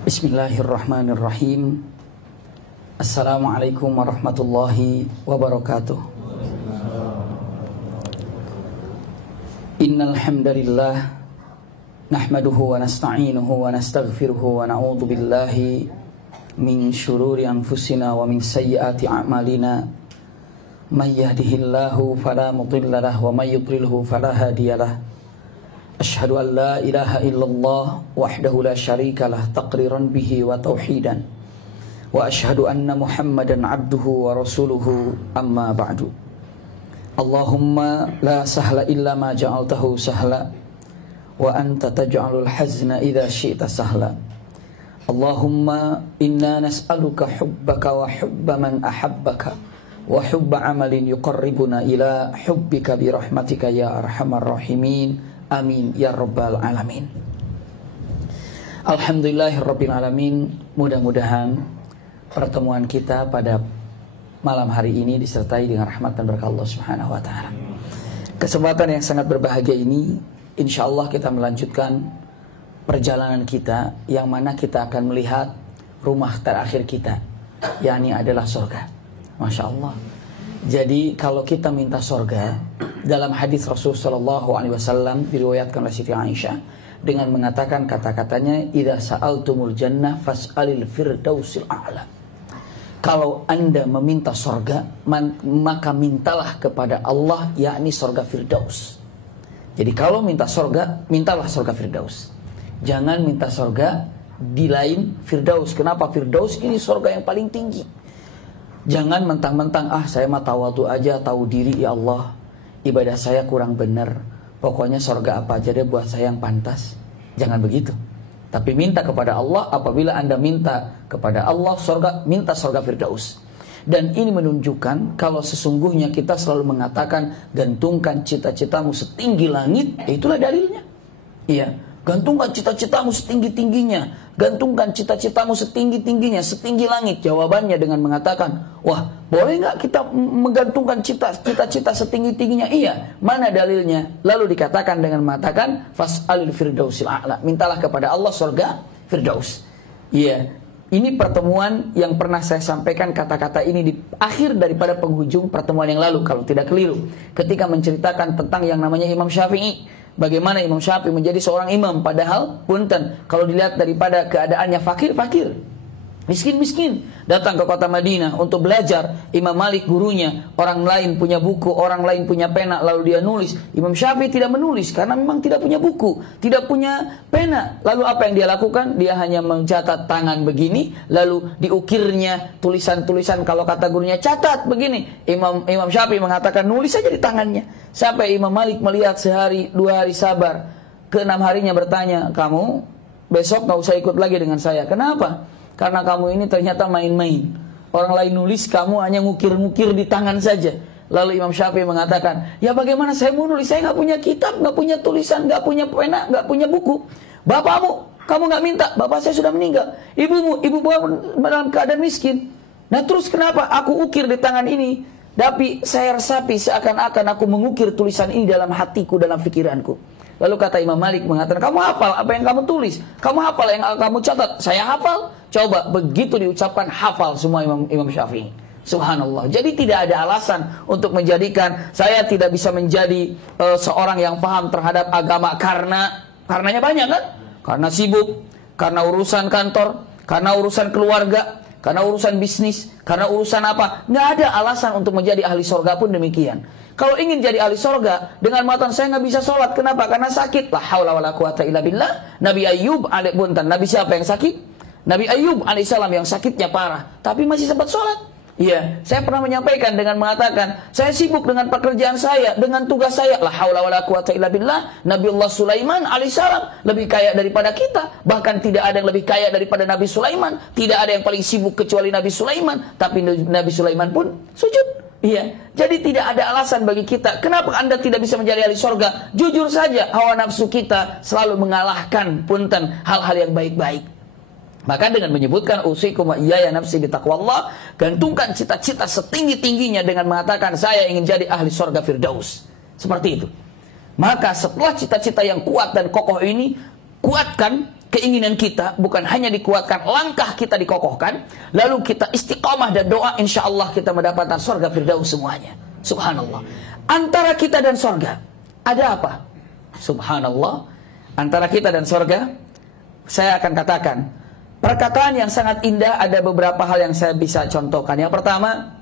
Bismillahirrahmanirrahim. Assalamualaikum warahmatullahi wabarakatuh. Innal hamdalillah nahmaduhu wa nasta'inuhu wa nastaghfiruhu wa na'udzu billahi min shururi anfusina wa min sayyiati a'malina. May yahdihillahu fala mudilla lahu wa may yudlilhu fala hadiyalah. Asyhadu an la ilaha illallah wahdahu la syarika lah taqriran bihi wa tauhidan. Wa asyhadu anna Muhammadan abduhu wa rasuluhu amma ba'du. Allahumma la sahla illa ma ja'altahu sahla wa anta taj'alul hazna idza syi'ta sahla. Allahumma inna nas'aluka hubbaka wa hubba man ahabbaka wa hubba amalin yuqarribuna ila hubbika bi rahmatika ya arhamar rahimin. Amin ya rabbal alamin. Alhamdulillahirabbil alamin. Mudah-mudahan pertemuan kita pada malam hari ini disertai dengan rahmat dan berkah Allah Subhanahu wa taala. Kesempatan yang sangat berbahagia ini insyaallah kita melanjutkan perjalanan kita yang mana kita akan melihat rumah terakhir kita, yakni adalah surga. Masya Allah. Jadi kalau kita minta surga, dalam hadis Rasul sallallahu alaihi wasallam diriwayatkan oleh Siti Aisyah dengan mengatakan kata-katanya, idza sa'altumul jannah fas'alil firdausil a'la. Kalau Anda meminta surga, maka mintalah kepada Allah, yakni surga Firdaus. Jadi kalau minta surga, mintalah surga Firdaus. Jangan minta surga di lain Firdaus. Kenapa? Firdaus ini surga yang paling tinggi. Jangan mentang-mentang, saya mah tawadhu aja, tahu diri, ya Allah, ibadah saya kurang benar, pokoknya surga apa aja deh buat saya yang pantas. Jangan begitu. Tapi minta kepada Allah. Apabila Anda minta kepada Allah surga, minta surga Firdaus. Dan ini menunjukkan kalau sesungguhnya kita selalu mengatakan gantungkan cita-citamu setinggi langit, itulah dalilnya. Iya, gantungkan cita-citamu setinggi-tingginya, gantungkan cita-citamu setinggi-tingginya, setinggi langit. Jawabannya dengan mengatakan, wah, boleh nggak kita menggantungkan cita-cita setinggi-tingginya? Iya, mana dalilnya? Lalu dikatakan dengan mengatakan, fas'alil firdausil a'la. Mintalah kepada Allah surga Firdaus. Iya, ini pertemuan yang pernah saya sampaikan kata-kata ini di akhir daripada penghujung pertemuan yang lalu, kalau tidak keliru, ketika menceritakan tentang yang namanya Imam Syafi'i. Bagaimana Imam Syafi'i menjadi seorang imam, padahal punten, kalau dilihat daripada keadaannya fakir, miskin, datang ke kota Madinah untuk belajar. Imam Malik gurunya, orang lain punya buku, orang lain punya pena, lalu dia nulis. Imam Syafi'i tidak menulis karena memang tidak punya buku, tidak punya pena. Lalu apa yang dia lakukan? Dia hanya mencatat tangan begini, lalu diukirnya tulisan-tulisan, kalau kata gurunya catat begini. Imam Syafi'i mengatakan nulis saja di tangannya. Sampai Imam Malik melihat sehari, 2 hari sabar, ke-6 harinya bertanya, kamu besok gak usah ikut lagi dengan saya. Kenapa? Karena kamu ini ternyata main-main. Orang lain nulis, kamu hanya ngukir-ngukir di tangan saja. Lalu Imam Syafi'i mengatakan, ya bagaimana saya mau nulis? Saya gak punya kitab, gak punya tulisan, gak punya pena, gak punya buku. Bapakmu, kamu gak minta, bapak saya sudah meninggal. Ibu dalam keadaan miskin. Nah terus kenapa aku ukir di tangan ini? Tapi saya resapi seakan-akan aku mengukir tulisan ini dalam hatiku, dalam pikiranku. Lalu kata Imam Malik mengatakan, kamu hafal apa yang kamu tulis? Kamu hafal yang kamu catat? Saya hafal. Coba begitu diucapkan, hafal semua Imam Syafi'i. Subhanallah. Jadi tidak ada alasan untuk menjadikan saya tidak bisa menjadi seorang yang paham terhadap agama karenanya banyak kan? Karena sibuk, karena urusan kantor, karena urusan keluarga, karena urusan bisnis, karena urusan apa. Nggak ada alasan untuk menjadi ahli surga pun demikian. Kalau ingin jadi ahli surga dengan mengatakan saya nggak bisa sholat, kenapa? Karena sakit. La haula wala quwata illa billah. Nabi Ayub Nabi siapa yang sakit? Nabi Ayub alaihissalam yang sakitnya parah, tapi masih sempat sholat. Iya, saya pernah menyampaikan dengan mengatakan, saya sibuk dengan pekerjaan saya, dengan tugas saya. La haula wala quwata illa billah. Nabiullah Sulaiman alaihissalam lebih kaya daripada kita. Bahkan tidak ada yang lebih kaya daripada Nabi Sulaiman. Tidak ada yang paling sibuk kecuali Nabi Sulaiman. Tapi Nabi Sulaiman pun sujud. Iya, jadi tidak ada alasan bagi kita. Kenapa Anda tidak bisa menjadi ahli surga? Jujur saja, hawa nafsu kita selalu mengalahkan punten hal-hal yang baik-baik. Maka dengan menyebutkan usikum wa iyaya nafsi bitaqwallah, gantungkan cita-cita setinggi-tingginya dengan mengatakan saya ingin jadi ahli surga Firdaus. Seperti itu. Maka setelah cita-cita yang kuat dan kokoh ini, kuatkan keinginan kita bukan hanya dikuatkan, langkah kita dikokohkan, lalu kita istiqamah dan doa, insya Allah kita mendapatkan surga firdaus semuanya. Subhanallah. Antara kita dan surga ada apa? Subhanallah. Antara kita dan surga, saya akan katakan perkataan yang sangat indah. Ada beberapa hal yang saya bisa contohkan. Yang pertama,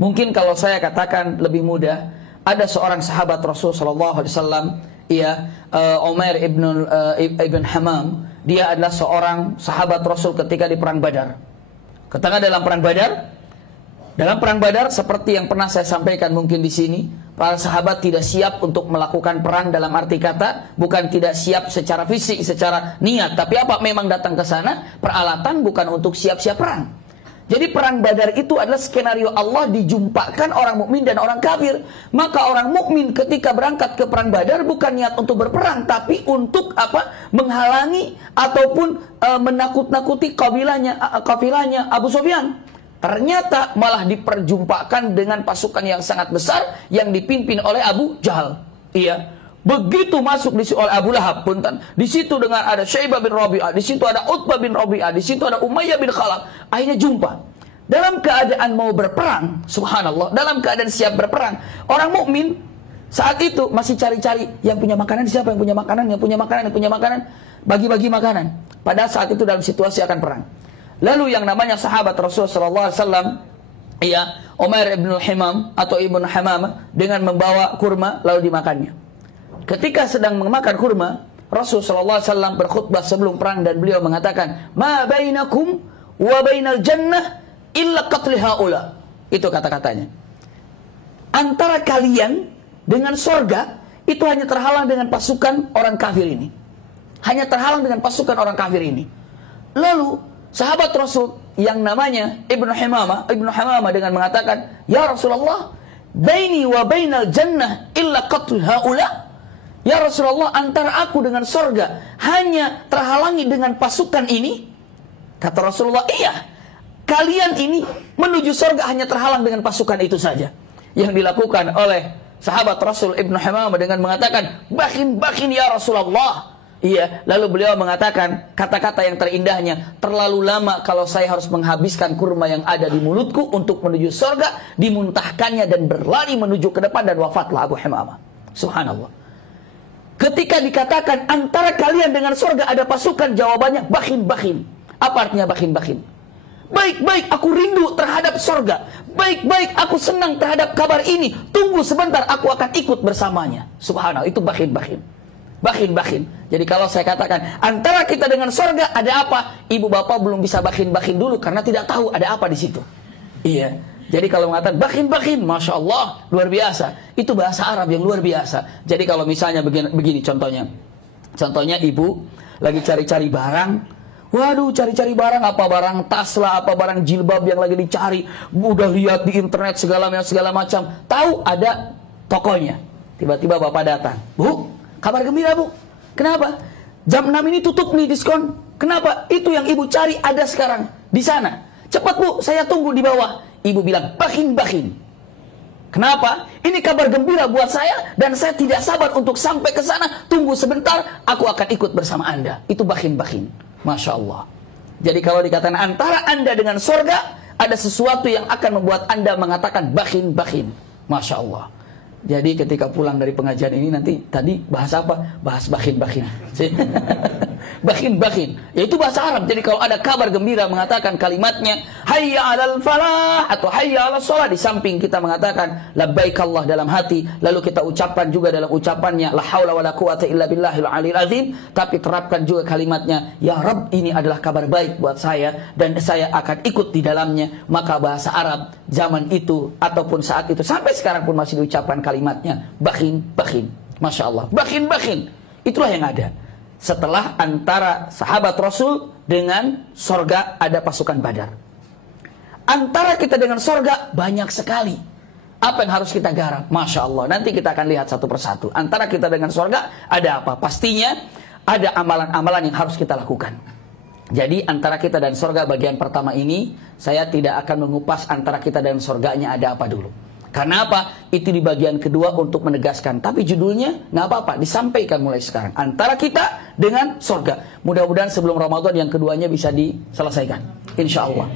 mungkin kalau saya katakan lebih mudah, ada seorang sahabat Rasul sallallahu alaihi wasallam, Umair ibn Hamam. Dia adalah seorang sahabat Rasul ketika di perang Badar. Ketika dalam perang Badar seperti yang pernah saya sampaikan mungkin di sini, para sahabat tidak siap untuk melakukan perang, dalam arti kata bukan tidak siap secara fisik, secara niat, tapi apa, memang datang ke sana peralatan bukan untuk siap-siap perang. Jadi perang Badar itu adalah skenario Allah dijumpakan orang mukmin dan orang kafir. Maka orang mukmin ketika berangkat ke perang Badar bukan niat untuk berperang, tapi untuk apa? Menghalangi ataupun menakut-nakuti kafilahnya Abu Sufyan. Ternyata malah diperjumpakan dengan pasukan yang sangat besar yang dipimpin oleh Abu Jahal. Iya. Begitu masuk di situ oleh Abu Lahab, punten. Di situ dengan ada Syaibah bin Rabi'ah, di situ ada Utbah bin Rabi'ah, di situ ada Umayyah bin Khalaf. Akhirnya jumpa. Dalam keadaan mau berperang, subhanallah, dalam keadaan siap berperang, orang mukmin saat itu masih cari-cari yang punya makanan siapa, yang punya makanan, bagi-bagi makanan. Padahal saat itu dalam situasi akan perang. Lalu yang namanya sahabat Rasul sallallahu alaihi wasallam, Umair ibn Hamam atau Ibn Hamam, dengan membawa kurma lalu dimakannya. Ketika sedang memakan kurma, Rasul sallallahu alaihi wasallam berkhutbah sebelum perang dan beliau mengatakan, "Ma bainakum wa bainal jannah illa qatl haula." Itu kata-katanya. Antara kalian dengan surga itu hanya terhalang dengan pasukan orang kafir ini. Hanya terhalang dengan pasukan orang kafir ini. Lalu sahabat Rasul yang namanya Ibnu Hamamah dengan mengatakan, "Ya Rasulullah, baini wa bainal jannah illa qatl haula." Ya Rasulullah, antara aku dengan surga hanya terhalangi dengan pasukan ini. Kata Rasulullah, iya, kalian ini menuju surga hanya terhalang dengan pasukan itu saja. Yang dilakukan oleh sahabat Rasul Ibnu Hamamah dengan mengatakan, "Bakin ya Rasulullah." Iya, lalu beliau mengatakan kata-kata yang terindahnya, "Terlalu lama kalau saya harus menghabiskan kurma yang ada di mulutku untuk menuju surga." Dimuntahkannya dan berlari menuju ke depan dan wafatlah Abu Hamamah. Subhanallah. Ketika dikatakan antara kalian dengan surga ada pasukan, jawabannya bakin. Apa artinya bakin? Baik, aku rindu terhadap surga. Baik, aku senang terhadap kabar ini. Tunggu sebentar, aku akan ikut bersamanya. Subhanallah, itu bakin. Bakin. Jadi kalau saya katakan antara kita dengan surga ada apa? Ibu bapak belum bisa bakin dulu karena tidak tahu ada apa di situ. Iya. Jadi kalau mengatakan bakin, Masya Allah, luar biasa. Itu bahasa Arab yang luar biasa. Jadi kalau misalnya begini contohnya. Contohnya ibu lagi cari-cari barang. Waduh, cari-cari barang, apa barang tas lah, apa barang jilbab yang lagi dicari. Udah lihat di internet segala macam. Tahu ada tokonya. Tiba-tiba bapak datang. "Bu, kabar gembira Bu. Kenapa? Jam 6 ini tutup nih diskon. Kenapa? Itu yang ibu cari ada sekarang di sana. Cepat Bu, saya tunggu di bawah." Ibu bilang, bakin. Kenapa? Ini kabar gembira buat saya dan saya tidak sabar untuk sampai ke sana. Tunggu sebentar, aku akan ikut bersama Anda. Itu bakin. Masya Allah. Jadi kalau dikatakan antara Anda dengan surga, ada sesuatu yang akan membuat Anda mengatakan bakin. Masya Allah. Jadi ketika pulang dari pengajian ini nanti tadi bahas apa? Bahas bakin. Bakin. Yaitu bahasa Arab. Jadi kalau ada kabar gembira mengatakan kalimatnya hayya 'alal falah atau hayya 'alas shalah, di samping kita mengatakan labbaik Allah dalam hati, lalu kita ucapkan juga dalam ucapannya la haula wala quwata illa billahil aliyil azim, tapi terapkan juga kalimatnya ya Rabb, ini adalah kabar baik buat saya dan saya akan ikut di dalamnya. Maka bahasa Arab zaman itu ataupun saat itu sampai sekarang pun masih diucapkan kalimatnya bakin. Masya Allah. Bakin. Itulah yang ada. Setelah antara sahabat Rasul dengan surga ada pasukan Badar. Antara kita dengan surga banyak sekali. Apa yang harus kita garap? Masya Allah. Nanti kita akan lihat satu persatu. Antara kita dengan surga ada apa? Pastinya ada amalan-amalan yang harus kita lakukan. Jadi antara kita dan surga bagian pertama ini, saya tidak akan mengupas antara kita dan surganya ada apa dulu. Karena apa? Itu di bagian kedua untuk menegaskan. Tapi judulnya nggak apa-apa, disampaikan mulai sekarang. Antara kita dengan surga. Mudah-mudahan sebelum Ramadan yang keduanya bisa diselesaikan. Insya Allah.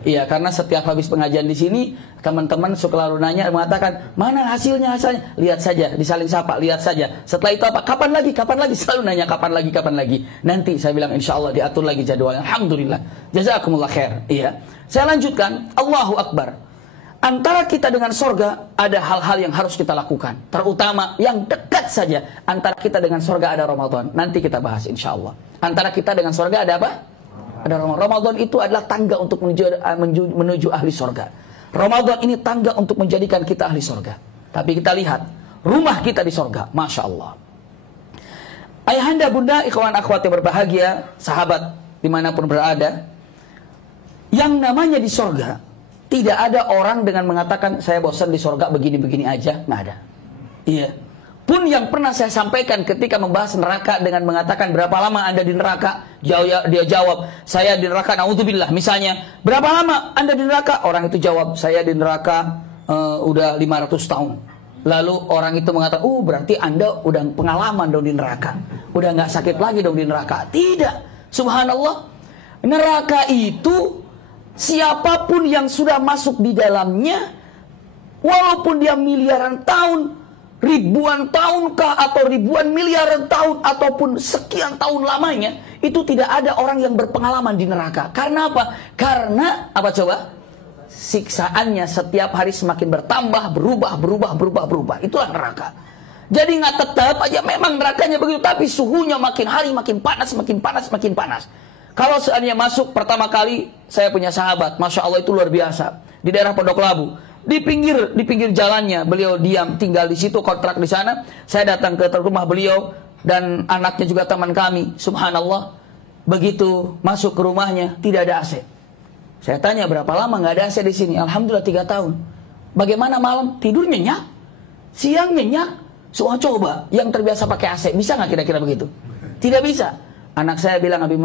Iya, karena setiap habis pengajian di sini, teman-teman suka lalu nanya, mengatakan, mana hasilnya? Lihat saja, disaling sapa, lihat saja. Setelah itu apa? Kapan lagi? Selalu nanya, kapan lagi? Nanti saya bilang, insya Allah diatur lagi jadwalnya. Alhamdulillah. Jazakumullah khair. Iya. Saya lanjutkan, Allahu Akbar. Antara kita dengan sorga, ada hal-hal yang harus kita lakukan. Terutama yang dekat saja. Antara kita dengan sorga ada Ramadan. Nanti kita bahas insya Allah. Antara kita dengan sorga ada apa? Ada Ramadan. Ramadan itu adalah tangga untuk menuju ahli sorga. Ramadan ini tangga untuk menjadikan kita ahli sorga. Tapi kita lihat, rumah kita di sorga. Masya Allah. Ayahanda, bunda, ikhwan akhwat yang berbahagia, sahabat dimanapun berada, yang namanya di sorga, tidak ada orang dengan mengatakan, saya bosan di sorga begini-begini aja. Nggak ada. Iya. Pun yang pernah saya sampaikan ketika membahas neraka dengan mengatakan berapa lama Anda di neraka, dia jawab, saya di neraka, naudzubillah. Misalnya, berapa lama Anda di neraka? Orang itu jawab, saya di neraka udah 500 tahun. Lalu orang itu mengatakan, berarti Anda udah pengalaman dong di neraka. Udah nggak sakit lagi dong di neraka. Tidak. Subhanallah. Neraka itu, siapapun yang sudah masuk di dalamnya, walaupun dia miliaran tahun, ribuan tahunkah atau ribuan miliaran tahun ataupun sekian tahun lamanya, itu tidak ada orang yang berpengalaman di neraka. Karena apa? Karena apa coba? Siksaannya setiap hari semakin bertambah, berubah. Itulah neraka. Jadi nggak tetap aja memang nerakanya begitu, tapi suhunya makin hari makin panas. Kalau seandainya masuk pertama kali, saya punya sahabat, Masya Allah itu luar biasa, di daerah Pondok Labu. Di pinggir jalannya beliau diam, tinggal di situ, kontrak di sana. Saya datang ke rumah beliau dan anaknya juga teman kami. Subhanallah, begitu masuk ke rumahnya tidak ada AC. Saya tanya berapa lama nggak ada AC di sini? Alhamdulillah 3 tahun. Bagaimana malam? Tidur nyenyak, siang nyenyak. Coba yang terbiasa pakai AC bisa nggak kira-kira begitu? Tidak bisa. Anak saya bilang, Abi,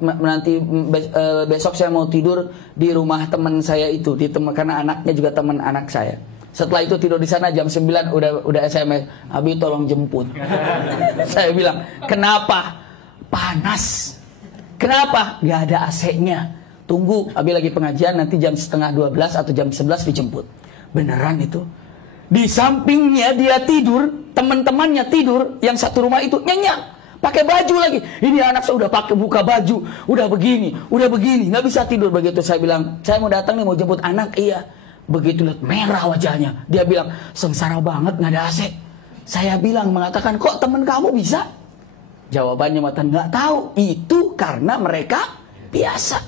nanti besok saya mau tidur di rumah teman saya itu, karena anaknya juga teman anak saya. Setelah itu tidur di sana jam 9 udah SMS, Abi tolong jemput. Saya bilang, kenapa? Panas. Kenapa? Gak ada AC-nya. Tunggu, Abi lagi pengajian, nanti jam setengah 12 atau jam 11 dijemput. Beneran itu. Di sampingnya dia tidur, teman-temannya tidur, yang satu rumah itu nyenyak. Pakai baju lagi. Ini anak saya udah pakai buka baju, udah begini, nggak bisa tidur. Begitu saya bilang, saya mau datang nih mau jemput anak. Iya. Begitu lihat merah wajahnya, dia bilang sengsara banget nggak ada AC. Saya bilang mengatakan, kok teman kamu bisa? Jawabannya matan nggak tahu. Itu karena mereka biasa.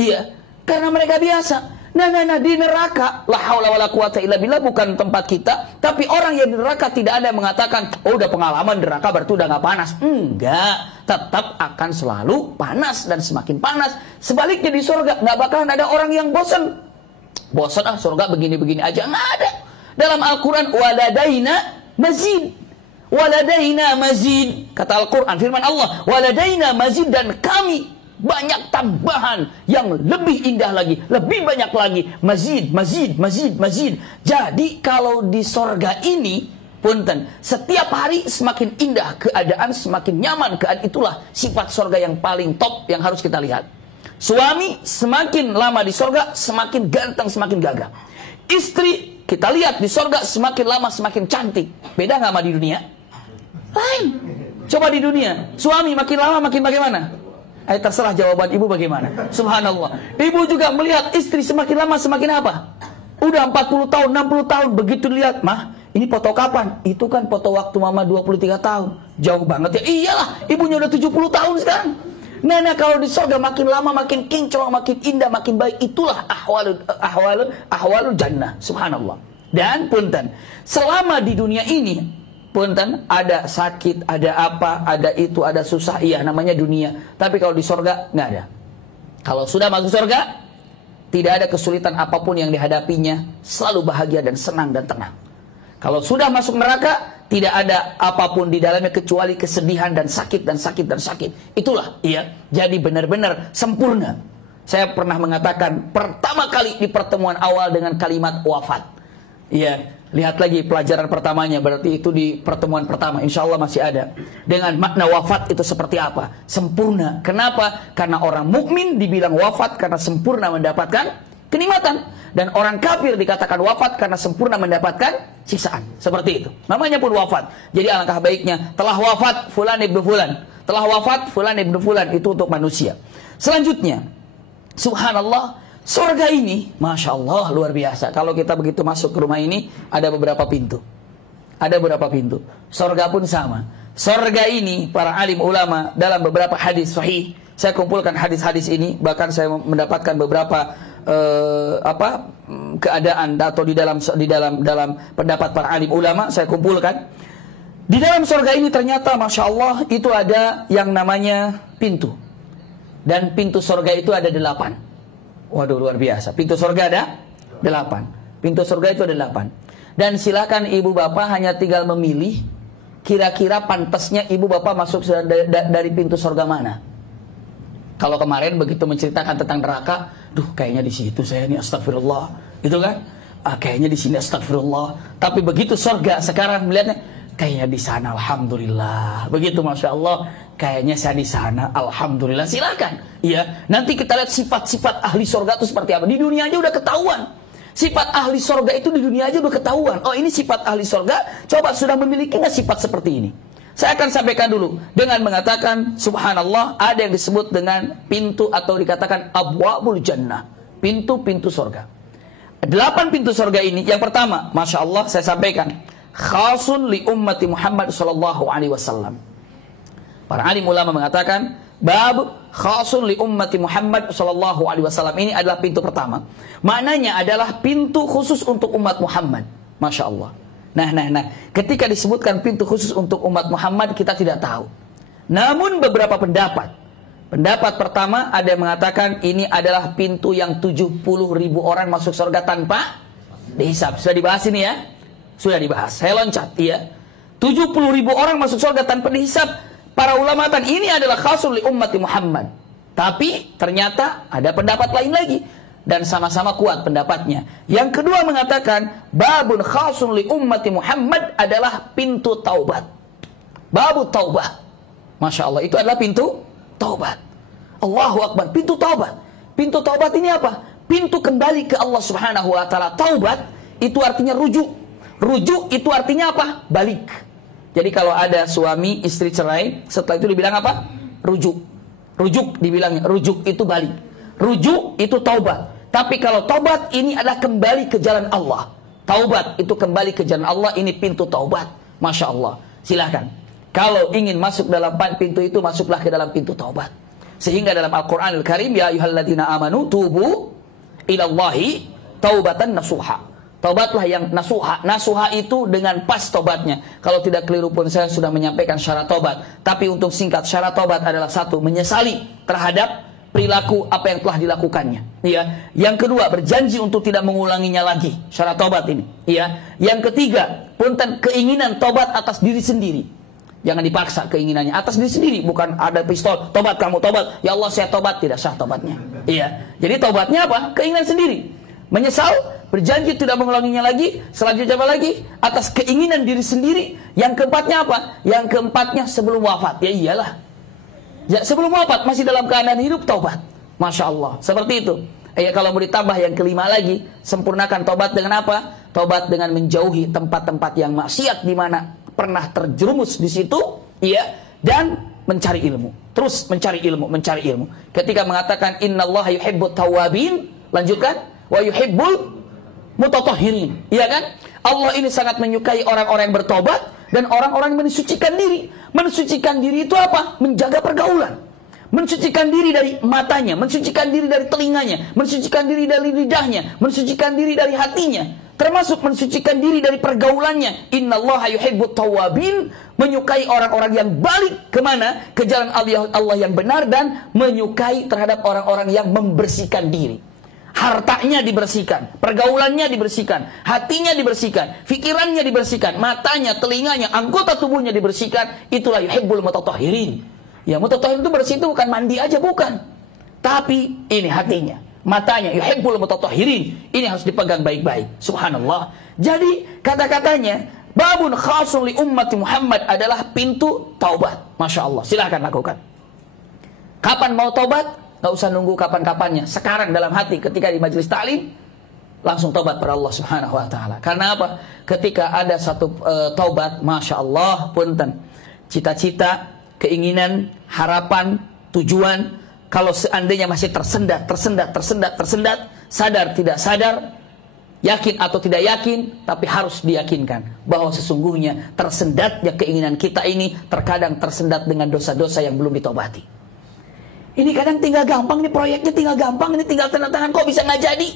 Iya, karena mereka biasa. Nah, di neraka, la haula wala quwata illa billah, bukan tempat kita. Tapi orang yang di neraka tidak ada yang mengatakan, udah pengalaman di neraka berarti udah nggak panas. Enggak, tetap akan selalu panas dan semakin panas. Sebaliknya di surga nggak bakalan ada orang yang bosan. Bosan surga begini-begini aja, nggak ada. Dalam Al-Quran, waladaina mazid. Waladaina mazid. Kata Al-Quran, firman Allah, waladaina mazid, dan kami banyak tambahan yang lebih indah lagi, lebih banyak lagi, mazid. Jadi kalau di sorga ini, punten, setiap hari semakin indah keadaan, semakin nyaman keadaan. Itulah sifat sorga yang paling top yang harus kita lihat. Suami semakin lama di sorga semakin ganteng, semakin gagah. Istri kita lihat di sorga semakin lama semakin cantik. Beda nggak sama di dunia? Lain. Coba di dunia, suami makin lama makin bagaimana? Terserah jawaban ibu bagaimana. Subhanallah. Ibu juga melihat istri semakin lama semakin apa? Udah 40 tahun, 60 tahun. Begitu lihat, mah, ini foto kapan? Itu kan foto waktu mama 23 tahun. Jauh banget ya. Iyalah, ibunya udah 70 tahun sekarang. Nah, kalau di surga makin lama makin kinclong, makin indah, makin baik. Itulah ahwalul jannah. Subhanallah. Dan punten, selama di dunia ini, punten, ada sakit, ada apa, ada itu, ada susah, iya namanya dunia. Tapi kalau di surga nggak ada. Kalau sudah masuk surga, tidak ada kesulitan apapun yang dihadapinya, selalu bahagia dan senang dan tenang. Kalau sudah masuk neraka, tidak ada apapun di dalamnya kecuali kesedihan dan sakit dan sakit dan sakit. Itulah, iya. Jadi benar-benar sempurna. Saya pernah mengatakan pertama kali di pertemuan awal dengan kalimat wafat. Iya, lihat lagi pelajaran pertamanya, berarti itu di pertemuan pertama, insya Allah masih ada. Dengan makna wafat itu seperti apa? Sempurna. Kenapa? Karena orang mukmin dibilang wafat karena sempurna mendapatkan kenikmatan, dan orang kafir dikatakan wafat karena sempurna mendapatkan siksaan. Seperti itu. Namanya pun wafat. Jadi alangkah baiknya telah wafat fulan ibnu fulan, telah wafat fulan ibnu fulan, itu untuk manusia. Selanjutnya, subhanallah, surga ini, Masya Allah, luar biasa. Kalau kita begitu masuk ke rumah ini, ada beberapa pintu. Ada beberapa pintu. Surga pun sama. Surga ini, para alim ulama, dalam beberapa hadis sahih, saya kumpulkan hadis-hadis ini, bahkan saya mendapatkan beberapa keadaan atau di dalam pendapat para alim ulama, saya kumpulkan. Di dalam surga ini ternyata, Masya Allah, itu ada yang namanya pintu. Dan pintu surga itu ada 8. Waduh, luar biasa. Pintu surga ada 8. Pintu surga itu ada 8. Dan silakan ibu bapak hanya tinggal memilih kira-kira pantasnya ibu bapak masuk dari pintu surga mana. Kalau kemarin begitu menceritakan tentang neraka, duh kayaknya di situ saya ini, astagfirullah, gitu kan? Kayaknya di sini, astagfirullah. Tapi begitu surga sekarang melihatnya, kayaknya di sana, alhamdulillah. Begitu, Masya Allah, kayaknya saya di sana, alhamdulillah. Silakan. Ya, nanti kita lihat sifat-sifat ahli surga itu seperti apa. Di dunia aja udah ketahuan. Sifat ahli surga itu di dunia aja udah ketahuan. Oh, ini sifat ahli surga. Coba sudah memiliki nggak sifat seperti ini? Saya akan sampaikan dulu dengan mengatakan, subhanallah, ada yang disebut dengan pintu atau dikatakan abwabul jannah, pintu-pintu surga. 8 pintu surga ini, yang pertama, Masya Allah, saya sampaikan, khasun li ummati Muhammad sallallahu alaihi wasallam. Para alim ulama mengatakan bab khasun li ummati Muhammad sallallahu alaihi wasallam ini adalah pintu pertama. Maknanya adalah pintu khusus untuk umat Muhammad. Masya Allah. Nah, ketika disebutkan pintu khusus untuk umat Muhammad, kita tidak tahu. Namun beberapa pendapat. Pendapat pertama ada yang mengatakan ini adalah pintu yang 70.000 orang masuk surga tanpa dihisab. Sudah dibahas ini ya? Sudah dibahas. Saya loncat, iya. 70.000 orang masuk surga tanpa dihisab. Para ulama mengatakan ini adalah khasul li ummati Muhammad. Tapi ternyata ada pendapat lain lagi. Dan sama-sama kuat pendapatnya. Yang kedua mengatakan babun khasun li ummati Muhammad adalah pintu taubat. Babu taubah. Masya Allah, itu adalah pintu taubat. Allahu Akbar, pintu taubat. Pintu taubat ini apa? Pintu kembali ke Allah Subhanahu wa taala. Taubat itu artinya rujuk. Rujuk itu artinya apa? Balik. Jadi kalau ada suami istri cerai, setelah itu dibilang apa? Rujuk. Rujuk dibilangnya, rujuk itu balik. Rujuk itu taubat. Tapi kalau taubat ini adalah kembali ke jalan Allah. Taubat itu kembali ke jalan Allah, ini pintu taubat. Masya Allah. Silahkan. Kalau ingin masuk dalam pintu itu, masuklah ke dalam pintu taubat. Sehingga dalam Al-Quran Al-Karim, ya ayyuhalladzina amanu tubu ilallahi taubatan nasuha. Taubatlah yang nasuha. Nasuha itu dengan pas taubatnya. Kalau tidak keliru pun saya sudah menyampaikan syarat taubat. Tapi untuk singkat, syarat taubat adalah 1, menyesali terhadap perilaku apa yang telah dilakukannya. Ya. Yang kedua, berjanji untuk tidak mengulanginya lagi. Syarat taubat ini. Ya. Yang ketiga, punten keinginan taubat atas diri sendiri. Jangan dipaksa keinginannya atas diri sendiri, bukan ada pistol, tobat kamu tobat, ya Allah saya tobat, tidak sah tobatnya. Iya. Jadi tobatnya apa? Keinginan sendiri. Menyesal, berjanji tidak mengulanginya lagi. Selanjutnya apa lagi? Atas keinginan diri sendiri. Yang keempatnya apa? Yang keempatnya sebelum wafat. Ya iyalah. Ya, sebelum wafat masih dalam keadaan hidup taubat. Masya Allah. Seperti itu. Ya, kalau mau ditambah yang kelima lagi, sempurnakan taubat dengan apa? Taubat dengan menjauhi tempat-tempat yang maksiat di mana pernah terjerumus di situ, ya, dan mencari ilmu. Terus mencari ilmu, mencari ilmu. Ketika mengatakan innallaha yuhibbut tawwabin, lanjutkan, wa yuhibbul mutatahhirin. Iya kan? Allah ini sangat menyukai orang-orang yang bertobat dan orang-orang yang mensucikan diri. Mensucikan diri itu apa? Menjaga pergaulan. Mensucikan diri dari matanya, mensucikan diri dari telinganya, mensucikan diri dari lidahnya, mensucikan diri dari hatinya. Termasuk mensucikan diri dari pergaulannya. Innallaha yuhibbut tawwabin, menyukai orang-orang yang balik kemana? Ke jalan Allah yang benar, dan menyukai terhadap orang-orang yang membersihkan diri. Hartanya dibersihkan, pergaulannya dibersihkan, hatinya dibersihkan, fikirannya dibersihkan, matanya, telinganya, anggota tubuhnya dibersihkan. Itulah yuhibbul mutatahhirin. Ya, mutatahhirin itu bersih itu bukan mandi aja, bukan. Tapi ini hatinya. matanya, yuhibbul mutatahhirin. Ini harus dipegang baik-baik. Subhanallah. Jadi kata-katanya babun khasun li ummati Muhammad adalah pintu taubat. Masya Allah. Silahkan lakukan. Kapan mau taubat? Gak usah nunggu kapan-kapannya. Sekarang dalam hati ketika di majelis ta'lim, langsung taubat pada Allah Subhanahu wa taala. Karena apa? Ketika ada satu taubat, Masya Allah, punten, cita-cita, keinginan, harapan, tujuan, kalau seandainya masih tersendat, sadar tidak sadar, yakin atau tidak yakin, tapi harus diyakinkan bahwa sesungguhnya tersendatnya keinginan kita ini terkadang tersendat dengan dosa-dosa yang belum ditobati. Ini kadang tinggal gampang nih, proyeknya tinggal gampang, ini tinggal tanda tangan, kok bisa nggak jadi?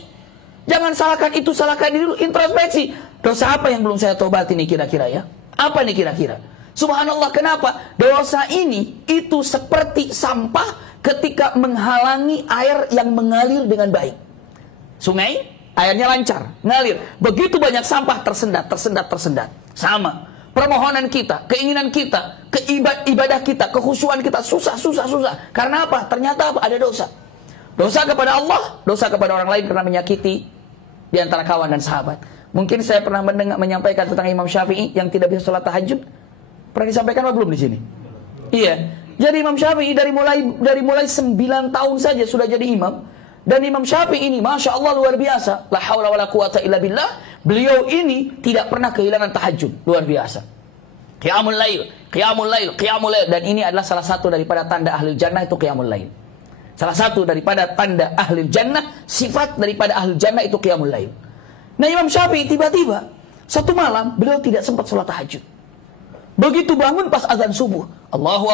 Jangan salahkan itu, salahkan ini dulu, introspeksi. Dosa apa yang belum saya tobati nih kira-kira ya? Apa nih kira-kira? Subhanallah, kenapa? Dosa ini itu seperti sampah ketika menghalangi air yang mengalir dengan baik. Sungai, airnya lancar, ngalir. Begitu banyak sampah tersendat. Sama. Permohonan kita, keinginan kita, ibadah kita, kekhusyuan kita, susah. Karena apa? Ternyata apa? Ada dosa. Dosa kepada Allah, dosa kepada orang lain karena menyakiti di antara kawan dan sahabat. Mungkin saya pernah menyampaikan tentang Imam Syafi'i yang tidak bisa sholat tahajud. Pernah disampaikan atau belum di sini? Iya. Jadi Imam Syafi'i dari mulai 9 tahun saja sudah jadi imam. Dan Imam Syafi'i ini, Masya Allah, luar biasa. La haula wa la quwata illa billah. Beliau ini tidak pernah kehilangan tahajud. Luar biasa. Qiyamul lail. Dan ini adalah salah satu daripada tanda ahli jannah, itu qiyamul lail. Salah satu daripada tanda ahli jannah, sifat daripada ahli jannah itu qiyamul lail. Nah, Imam Syafi'i tiba-tiba satu malam beliau tidak sempat sholat tahajud. Begitu bangun pas azan subuh, Allahu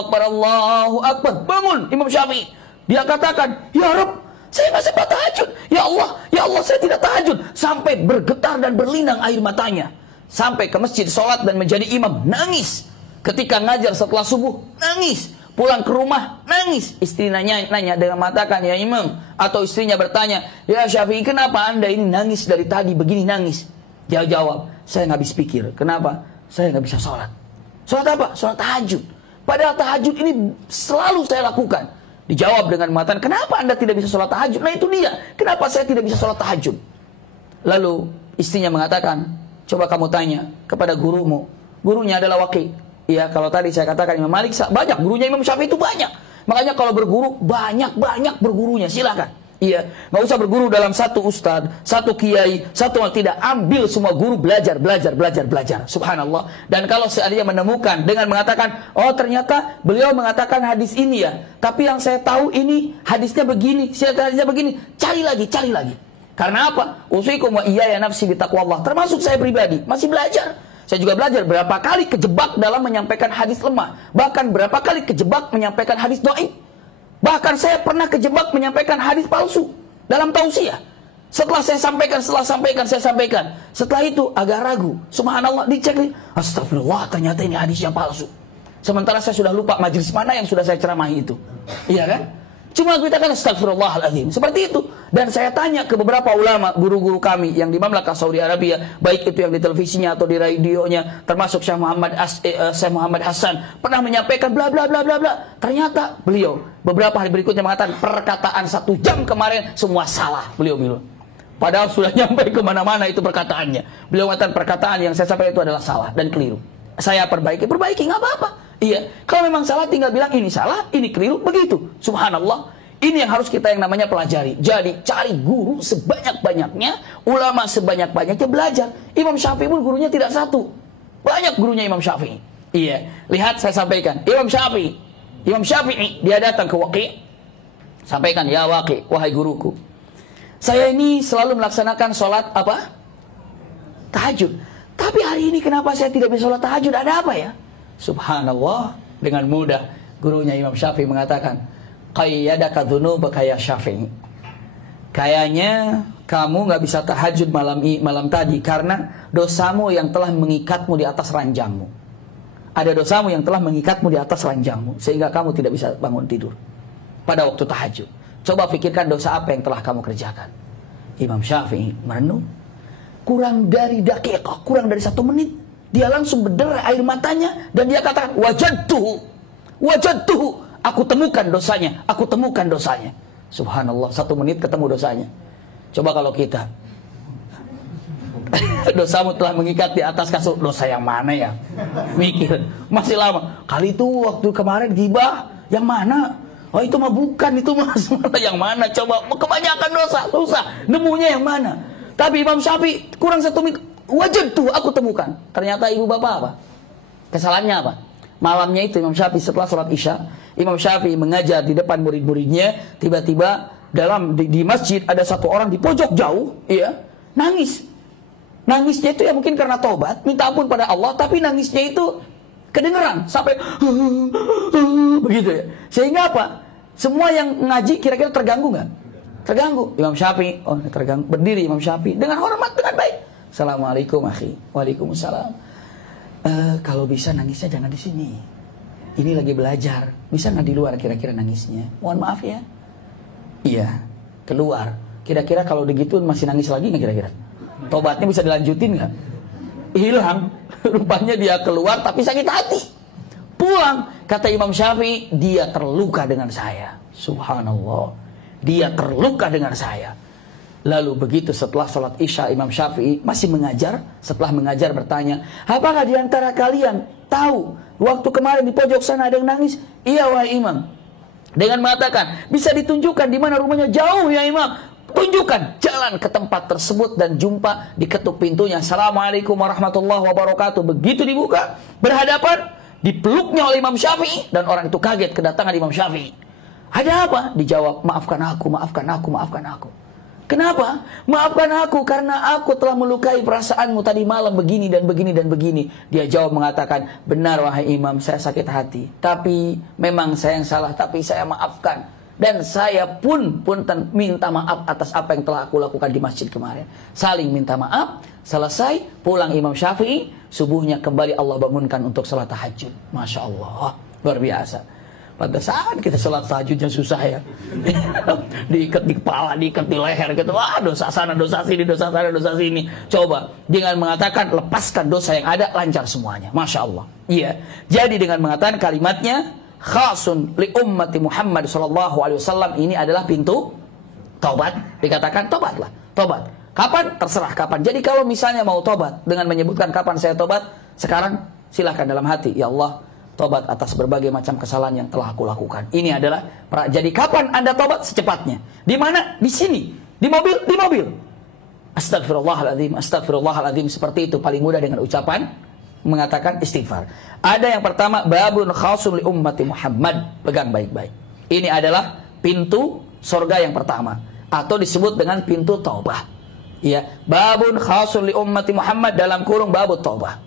Akbar, bangun Imam Syafi'i. Dia katakan, ya Rabb, saya nggak sempat tahajud. Ya Allah, saya tidak tahajud. Sampai bergetar dan berlinang air matanya. Sampai ke masjid sholat dan menjadi imam, nangis. Ketika ngajar setelah subuh, nangis. Pulang ke rumah, nangis. Istri nanya dengan mengatakan, ya imam. Atau istrinya bertanya, ya Syafi'i, kenapa anda ini nangis dari tadi begini nangis? Dia jawab, saya nggak habis pikir. Kenapa? Saya nggak bisa sholat. Sholat apa? Sholat tahajud. Padahal tahajud ini selalu saya lakukan. Dijawab dengan mengatakan, kenapa anda tidak bisa sholat tahajud? Nah itu dia, kenapa saya tidak bisa sholat tahajud? Lalu istrinya mengatakan, coba kamu tanya kepada gurumu. Gurunya adalah Waqi'. Iya, kalau tadi saya katakan Imam Malik, banyak gurunya Imam Syafi'i itu banyak. Makanya kalau berguru, banyak bergurunya, silakan. Iya, nggak usah berguru dalam satu ustadz, satu kiai, tidak. Ambil semua guru, belajar. Subhanallah. Dan kalau seandainya menemukan dengan mengatakan, oh ternyata beliau mengatakan hadis ini ya, tapi yang saya tahu ini hadisnya begini, cari lagi. Karena apa? Usikum wa iyaya nafsi bitaqwallah. Termasuk saya pribadi, masih belajar. Saya juga belajar berapa kali kejebak dalam menyampaikan hadis lemah. Bahkan berapa kali kejebak menyampaikan hadis dhaif. Bahkan saya pernah kejebak menyampaikan hadis palsu dalam tausiah. Setelah saya sampaikan. Setelah itu agak ragu. Subhanallah, dicek. Astagfirullah, ternyata ini hadis yang palsu. Sementara saya sudah lupa majelis mana yang sudah saya ceramahi itu. Iya kan? Cuma kita kan astagfirullahaladzim. Seperti itu. Dan saya tanya ke beberapa ulama, guru-guru kami yang di Mamlakah Saudi Arabia, baik itu yang di televisinya atau di radionya, termasuk Syekh Muhammad Hasan, pernah menyampaikan bla bla bla bla bla. Ternyata beliau beberapa hari berikutnya mengatakan perkataan 1 jam kemarin semua salah. Beliau bilang. Padahal sudah nyampe kemana-mana itu perkataannya. Beliau mengatakan perkataan yang saya sampaikan itu adalah salah dan keliru. Saya perbaiki nggak apa-apa. Iya, kalau memang salah tinggal bilang ini salah, ini keliru, begitu. Subhanallah, ini yang harus kita yang namanya pelajari. Jadi cari guru sebanyak-banyaknya, ulama sebanyak-banyaknya, belajar. Imam Syafi'i pun gurunya tidak satu, banyak gurunya Imam Syafi'i. Iya, lihat saya sampaikan, Imam Syafi'i dia datang ke Waqi', sampaikan, ya Waqi', wahai guruku, saya ini selalu melaksanakan sholat apa? Tahajud. Tapi hari ini kenapa saya tidak bisa sholat tahajud? Ada apa ya? Subhanallah, dengan mudah gurunya Imam Syafi'i mengatakan, qayyadaka dzunubaka ya Syafi'i. Kayaknya kamu nggak bisa tahajud malam tadi karena dosamu yang telah mengikatmu di atas ranjangmu. Ada dosamu yang telah mengikatmu di atas ranjangmu sehingga kamu tidak bisa bangun tidur pada waktu tahajud. Coba pikirkan dosa apa yang telah kamu kerjakan. Imam Syafi'i merenung. Kurang dari 1 menit. Dia langsung berderai air matanya dan dia katakan, wajadtuhu, aku temukan dosanya. Subhanallah, 1 menit ketemu dosanya. Coba kalau kita dosamu telah mengikat di atas kasur, dosa yang mana ya? Mikir, masih lama. Kali itu waktu kemarin gibah, yang mana? Oh itu mah bukan, itu mah yang mana? Coba, kebanyakan dosa, susah nemunya yang mana. Tapi Imam Syafi'i kurang 1 menit, wajib tuh aku temukan. Ternyata ibu bapak apa? Kesalahannya apa? Malamnya itu Imam Syafi'i setelah sholat Isya, Imam Syafi'i mengajar di depan murid-muridnya. Tiba-tiba di masjid ada 1 orang di pojok jauh, ya, nangis. Nangisnya itu ya mungkin karena tobat, minta ampun pada Allah, tapi nangisnya itu kedengeran sampai begitu ya. Sehingga apa? Semua yang ngaji kira-kira terganggu nggak? Terganggu. Imam Syafi'i, oh terganggu. Berdiri Imam Syafi'i dengan hormat, dengan baik. Assalamualaikum akhi. Waalaikumsalam. Kalau bisa nangisnya jangan di sini. Ini lagi belajar. Bisa nggak di luar kira-kira nangisnya? Mohon maaf ya. Iya, keluar. Kira-kira kalau digituin masih nangis lagi nggak kira-kira? Tobatnya bisa dilanjutin nggak? Hilang. Rupanya dia keluar tapi sakit hati. Pulang. Kata Imam Syafi'i, dia terluka dengan saya. Subhanallah. Dia terluka dengan saya. Lalu begitu setelah sholat Isya, Imam Syafi'i masih mengajar. Setelah mengajar bertanya, apakah di antara kalian tahu waktu kemarin di pojok sana ada yang nangis? Iya wahai Imam. Dengan mengatakan, bisa ditunjukkan di mana rumahnya? Jauh ya Imam. Tunjukkan jalan ke tempat tersebut dan jumpa, diketuk pintunya. Assalamualaikum warahmatullahi wabarakatuh. Begitu dibuka, berhadapan, dipeluknya oleh Imam Syafi'i, dan orang itu kaget kedatangan Imam Syafi'i. Ada apa? Dijawab, maafkan aku, maafkan aku, maafkan aku. Kenapa? Maafkan aku karena aku telah melukai perasaanmu tadi malam begini dan begini dan begini. Dia jawab mengatakan, benar wahai Imam, saya sakit hati. Tapi memang saya yang salah, tapi saya maafkan. Dan saya pun minta maaf atas apa yang telah aku lakukan di masjid kemarin. Saling minta maaf. Selesai, pulang Imam Syafi'i. Subuhnya kembali Allah bangunkan untuk sholat tahajud. Masya Allah, luar biasa. Pada saat kita sholat tahajudnya susah ya. Diikat di kepala, diikat di leher gitu. Wah, dosa sana, dosa sini, dosa sana, dosa sini. Coba dengan mengatakan lepaskan dosa yang ada, lancar semuanya. Masya Allah. Iya. Jadi dengan mengatakan kalimatnya, khasun li ummati Muhammad sallallahu alaihi wasallam, ini adalah pintu taubat. Dikatakan tobatlah, tobat. Kapan? Terserah kapan. Jadi kalau misalnya mau tobat dengan menyebutkan kapan saya tobat, sekarang silahkan dalam hati, ya Allah, tobat atas berbagai macam kesalahan yang telah aku lakukan. Ini adalah jadi kapan Anda tobat? Secepatnya. Di mana? Di sini. Di mobil, di mobil. Astagfirullahaladzim, astagfirullahaladzim, seperti itu paling mudah dengan ucapan mengatakan istighfar. Ada yang pertama, babun khasun li ummati Muhammad. Pegang baik-baik. Ini adalah pintu surga yang pertama, atau disebut dengan pintu taubah. Ya, babun khasun li ummati Muhammad dalam kurung babut taubah.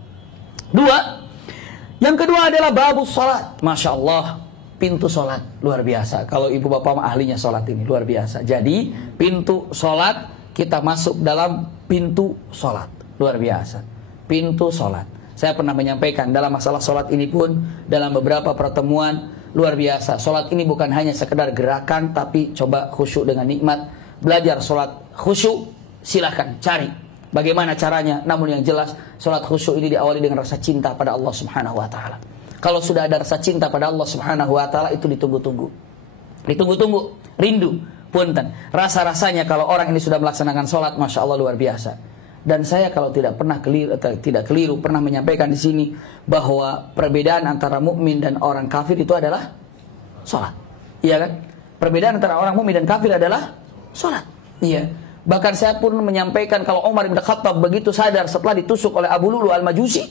2. Yang kedua adalah babus salat. Masya Allah, pintu salat luar biasa. Kalau ibu bapak ahlinya salat ini luar biasa. Jadi pintu salat, kita masuk dalam pintu salat luar biasa. Pintu salat. Saya pernah menyampaikan dalam masalah sholat ini pun dalam beberapa pertemuan luar biasa. Sholat ini bukan hanya sekedar gerakan, tapi coba khusyuk dengan nikmat. Belajar sholat khusyuk, silahkan cari bagaimana caranya. Namun yang jelas sholat khusyuk ini diawali dengan rasa cinta pada Allah Subhanahu Wa Taala. Kalau sudah ada rasa cinta pada Allah Subhanahu Wa Taala, itu ditunggu-tunggu, ditunggu-tunggu, rindu. Punten, rasa-rasanya kalau orang ini sudah melaksanakan sholat, masya Allah luar biasa. Dan saya kalau tidak keliru pernah menyampaikan di sini bahwa perbedaan antara mukmin dan orang kafir itu adalah sholat. Iya kan? Perbedaan antara orang mukmin dan kafir adalah sholat. Iya. Bahkan saya pun menyampaikan kalau Umar bin Khattab begitu sadar setelah ditusuk oleh Abu Lulu al-Majusi,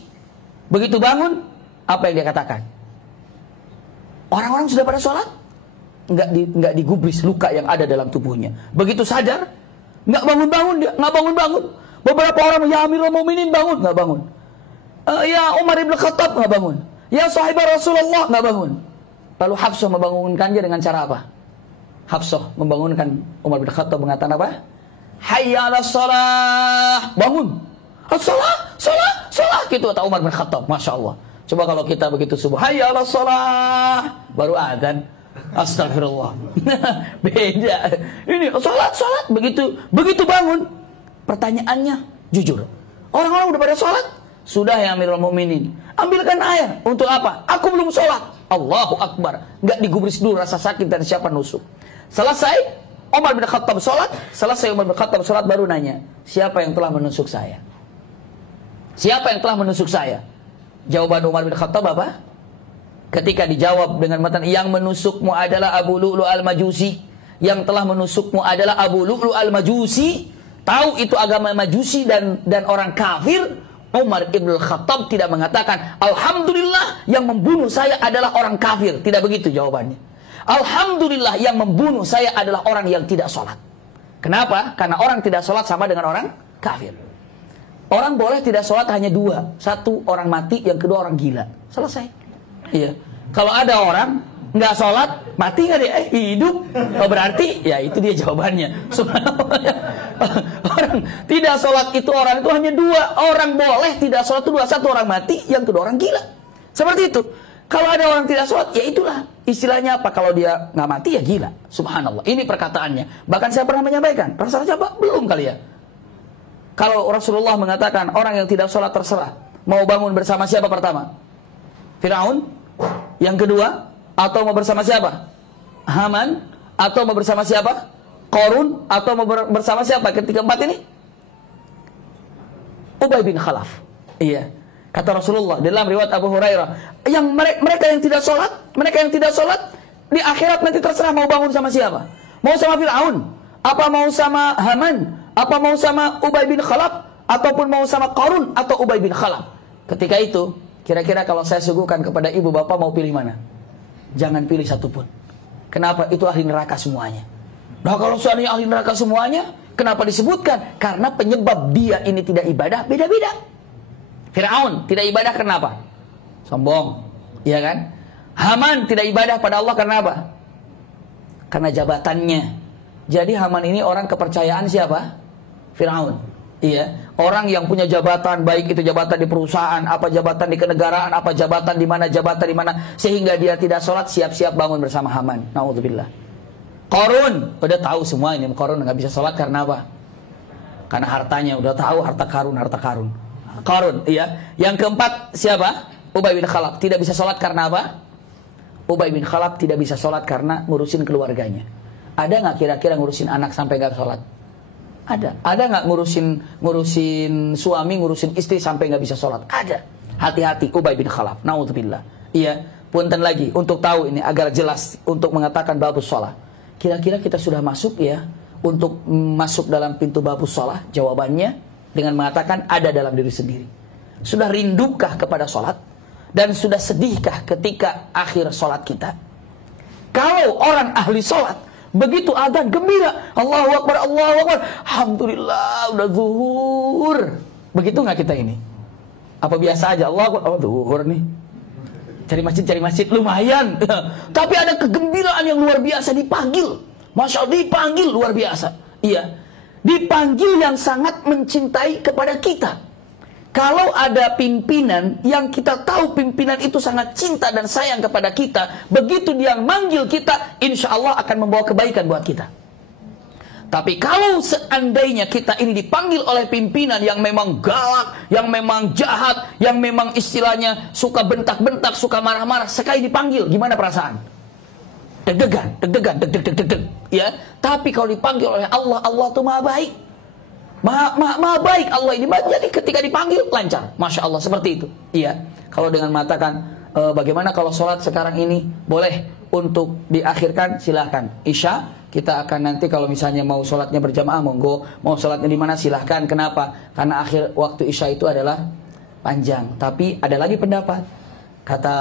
begitu bangun, apa yang dia katakan? Orang-orang sudah pada sholat, nggak digubris luka yang ada dalam tubuhnya. Begitu sadar, nggak bangun-bangun dia, nggak bangun-bangun. Beberapa orang, ya Amirul Mukminin, bangun, nggak bangun. Ya Umar bin Khattab, nggak bangun. Ya sahabat Rasulullah, nggak bangun. Lalu Hafsah membangunkannya dengan cara apa? Hafsah membangunkan Umar bin Khattab mengatakan apa? Hayya 'alas shalah, bangun. As-shalah, salah, salah, gitu kata Umar bin Khattab. Masya Allah. Coba kalau kita begitu subuh, hayya 'alas shalah, baru adzan. Astagfirullah. Beda. Ini salat, begitu bangun. Pertanyaannya jujur, orang-orang udah pada sholat? Sudah ya Amirul Mukminin. Ambilkan air. Untuk apa? Aku belum sholat. Allahu Akbar. Nggak digubris dulu rasa sakit dan siapa nusuk. Selesai, Umar bin Khattab sholat, selesai Umar bin Khattab sholat baru nanya, siapa yang telah menusuk saya? Siapa yang telah menusuk saya? Jawaban Umar bin Khattab apa? Ketika dijawab dengan matan, yang menusukmu adalah Abu Lu'lu' al-Majusi. Yang telah menusukmu adalah Abu Lu'lu' al-Majusi. Tahu itu agama Majusi dan orang kafir. Umar ibn Khattab tidak mengatakan, alhamdulillah yang membunuh saya adalah orang kafir. Tidak begitu jawabannya. Alhamdulillah yang membunuh saya adalah orang yang tidak sholat. Kenapa? Karena orang tidak sholat sama dengan orang kafir. Orang boleh tidak sholat hanya dua. Satu orang mati, yang kedua orang gila. Selesai. Iya. Kalau ada orang nggak sholat, mati nggak dia? Hidup. Oh, berarti ya itu dia jawabannya. Orang tidak sholat itu orang itu hanya dua. Orang boleh tidak sholat itu dua. Satu orang mati, yang kedua orang gila. Seperti itu. Kalau ada orang tidak sholat, ya itulah istilahnya apa? Kalau dia nggak mati ya gila. Subhanallah. Ini perkataannya. Bahkan saya pernah menyampaikan. Rasanya apa? Belum kali ya. Kalau Rasulullah mengatakan orang yang tidak sholat terserah, mau bangun bersama siapa pertama? Firaun. Yang kedua, atau mau bersama siapa? Haman. Atau mau bersama siapa? Qarun. Atau mau bersama siapa ketika empat ini? Ubay bin Khalaf. Iya. Kata Rasulullah dalam riwayat Abu Hurairah, yang mereka yang tidak sholat, di akhirat nanti terserah mau bangun sama siapa? Mau sama Firaun? Apa mau sama Haman? Apa mau sama Ubay bin Khalaf? Ataupun mau sama Qarun atau Ubay bin Khalaf? Ketika itu, kira-kira kalau saya suguhkan kepada ibu bapak, mau pilih mana? Jangan pilih satupun. Kenapa? Itu ahli neraka semuanya. Nah, kalau seandainya ahli neraka semuanya, kenapa disebutkan? Karena penyebab dia ini tidak ibadah beda-beda. Firaun tidak ibadah karena apa? Sombong, iya kan? Haman tidak ibadah pada Allah karena apa? Karena jabatannya. Jadi Haman ini orang kepercayaan siapa? Firaun. Iya, orang yang punya jabatan, baik itu jabatan di perusahaan, apa jabatan di kenegaraan, apa jabatan di mana, sehingga dia tidak sholat, siap-siap bangun bersama Haman. Naudzubillah. Qarun, udah tahu semua ini, Qarun nggak bisa sholat karena apa? Karena hartanya, udah tahu harta karun. Qarun, iya. Yang keempat siapa? Ubay bin Khalaf. Tidak bisa sholat karena apa? Ubay bin Khalaf tidak bisa sholat karena ngurusin keluarganya. Ada nggak kira-kira ngurusin anak sampai nggak sholat? Ada. Ada nggak ngurusin suami, ngurusin istri sampai nggak bisa sholat? Ada. Hati-hati Ubay bin Khalaf. Naudzubillah. Iya. Punten lagi untuk tahu ini agar jelas untuk mengatakan babus sholat. Kira-kira kita sudah masuk ya untuk masuk dalam pintu babus sholat? Jawabannya dengan mengatakan ada dalam diri sendiri. Sudah rindukah kepada sholat? Dan sudah sedihkah ketika akhir sholat kita? Kalau orang ahli sholat, begitu adzan gembira, Allahu Akbar, Allahu Akbar, alhamdulillah udah zuhur. Begitu nggak kita ini? Apa biasa aja Allahu Akbar, oh zuhur nih, cari masjid lumayan. Tapi ada kegembiraan yang luar biasa, dipanggil, Masya Allah, dipanggil luar biasa. Iya, dipanggil yang sangat mencintai kepada kita. Kalau ada pimpinan yang kita tahu pimpinan itu sangat cinta dan sayang kepada kita, begitu dia manggil kita, insya Allah akan membawa kebaikan buat kita. Tapi kalau seandainya kita ini dipanggil oleh pimpinan yang memang galak, yang memang jahat, yang memang istilahnya suka bentak-bentak, suka marah-marah, sekali dipanggil, gimana perasaan? Deg-degan, ya. Tapi kalau dipanggil oleh Allah, Allah itu maha baik. Maha baik Allah ini. Jadi ketika dipanggil lancar, Masya Allah, seperti itu. Iya. Kalau dengan mengatakan bagaimana kalau sholat sekarang ini boleh untuk diakhirkan, silahkan. Isya kita akan nanti kalau misalnya mau sholatnya berjamaah, monggo. Mau sholatnya di mana, silahkan. Kenapa? Karena akhir waktu Isya itu adalah panjang. Tapi ada lagi pendapat, kata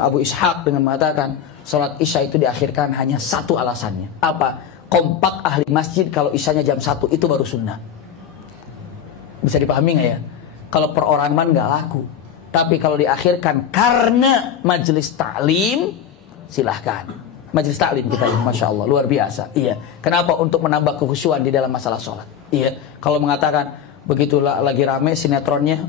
Abu Ishaq dengan mengatakan sholat Isya itu diakhirkan hanya satu alasannya. Apa? Kompak ahli masjid kalau Isyanya jam 1 itu baru sunnah. Bisa dipahami nggak ya? Kalau perorangan nggak laku. Tapi kalau diakhirkan karena majelis taklim, silahkan. Majelis taklim kita ini, Masya Allah, luar biasa. Iya. Kenapa? Untuk menambah kekhusyuan di dalam masalah sholat. Iya. Kalau mengatakan begitulah lagi rame sinetronnya,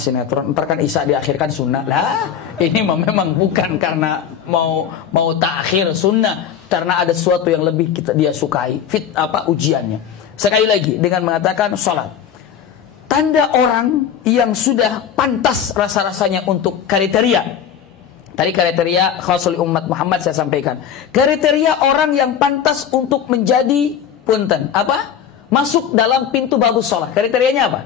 sinetron, ntar kan Isya diakhirkan sunnah. Lah, ini memang bukan karena mau takhir sunnah, karena ada sesuatu yang lebih dia sukai, ujiannya. Sekali lagi dengan mengatakan sholat. Tanda orang yang sudah pantas rasa-rasanya untuk kriteria Tadi kriteria khasul umat Muhammad saya sampaikan. Kriteria orang yang pantas untuk menjadi punten. Apa? Masuk dalam pintu babus sholat. Kriterianya apa?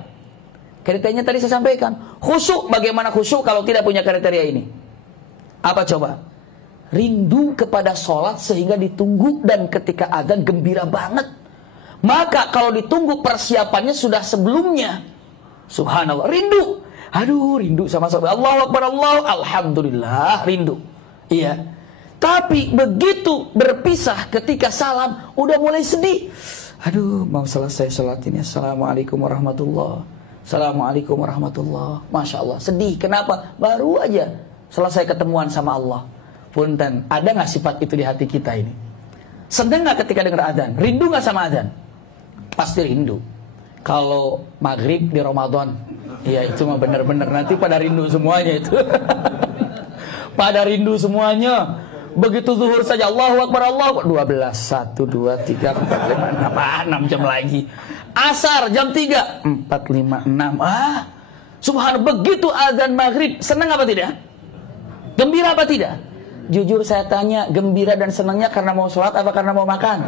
Kriterianya tadi saya sampaikan. Khusyuk, bagaimana khusyuk kalau tidak punya kriteria ini? Apa coba? Rindu kepada sholat sehingga ditunggu dan ketika azan gembira banget. Maka kalau ditunggu persiapannya sudah sebelumnya. Subhanallah, rindu. Aduh, rindu sama sahabat. Allahu Akbar, alhamdulillah, rindu. Iya. Tapi begitu berpisah ketika salam, udah mulai sedih. Aduh, mau selesai salat ini. Assalamualaikum warahmatullah. Assalamualaikum warahmatullah. Masya Allah, sedih. Kenapa? Baru aja selesai ketemuan sama Allah. Punten, ada nggak sifat itu di hati kita ini? Senang nggak ketika dengar adzan? Rindu nggak sama adzan? Pasti rindu. Kalau maghrib di Ramadan, ya itu mah benar-benar nanti pada rindu semuanya itu. Pada rindu semuanya. Begitu zuhur saja Allahu Akbar, Allahu Akbar. 12, 1, 2, 3, 4, 5, 6 jam lagi. Asar jam 3, 4, 5, 6. Subhanallah, begitu azan maghrib, senang apa tidak? Gembira apa tidak? Jujur saya tanya, gembira dan senangnya karena mau sholat apa karena mau makan?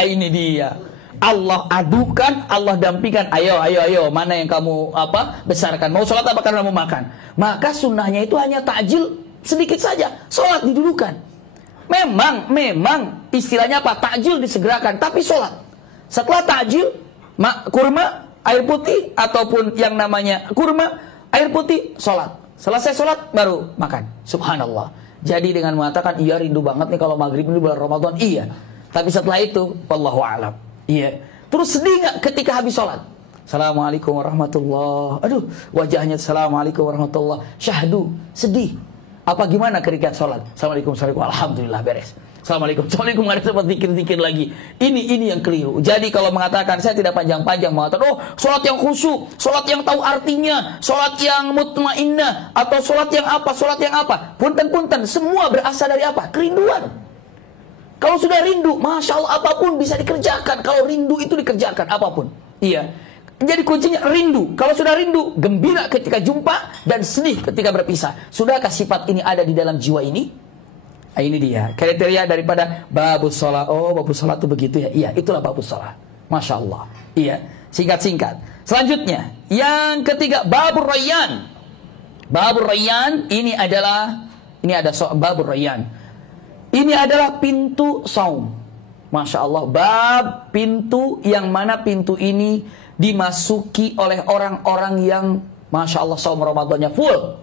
Ini dia. Allah adukan, Allah dampingkan. Ayo, mana yang kamu besarkan? Mau sholat apa karena mau makan? Maka sunnahnya itu hanya takjil sedikit saja. Sholat didulukan. Memang istilahnya apa? Takjil disegerakan, tapi sholat. Setelah takjil, kurma, air putih, ataupun yang namanya kurma, air putih, sholat. Selesai sholat, baru makan. Subhanallah. Jadi dengan mengatakan, iya rindu banget nih kalau maghrib ini bulan Ramadan. Iya. Tapi setelah itu, wallahu a'lam. Iya. Terus sedih nggak ketika habis sholat? Assalamualaikum warahmatullah. Aduh, wajahnya Assalamualaikum warahmatullah. Syahdu, sedih. Apa gimana ketika sholat? Assalamualaikum, alhamdulillah beres. Assalamualaikum, ada sempat zikir-zikir lagi. Ini yang keliru. Jadi kalau mengatakan, saya tidak panjang-panjang mengatakan, oh sholat yang khusyuk, sholat yang tahu artinya, sholat yang mutmainnah, atau sholat yang apa. Punten, semua berasal dari apa? Kerinduan. Kalau sudah rindu, Masya Allah, apapun bisa dikerjakan. Kalau rindu itu dikerjakan, apapun. Iya. Jadi kuncinya rindu. Kalau sudah rindu, gembira ketika jumpa dan sedih ketika berpisah. Sudahkah sifat ini ada di dalam jiwa ini? Nah, ini dia. Kriteria daripada babus sholat. Oh, babus sholat itu begitu ya? Iya, itulah babus sholat. Masya Allah. Iya. Singkat-singkat. Selanjutnya, yang ketiga, babur rayyan. Babur rayyan, ini ada babur rayyan. Ini adalah pintu saum. Masya Allah, bab pintu yang mana pintu ini dimasuki oleh orang-orang yang Masya Allah saum Ramadannya full,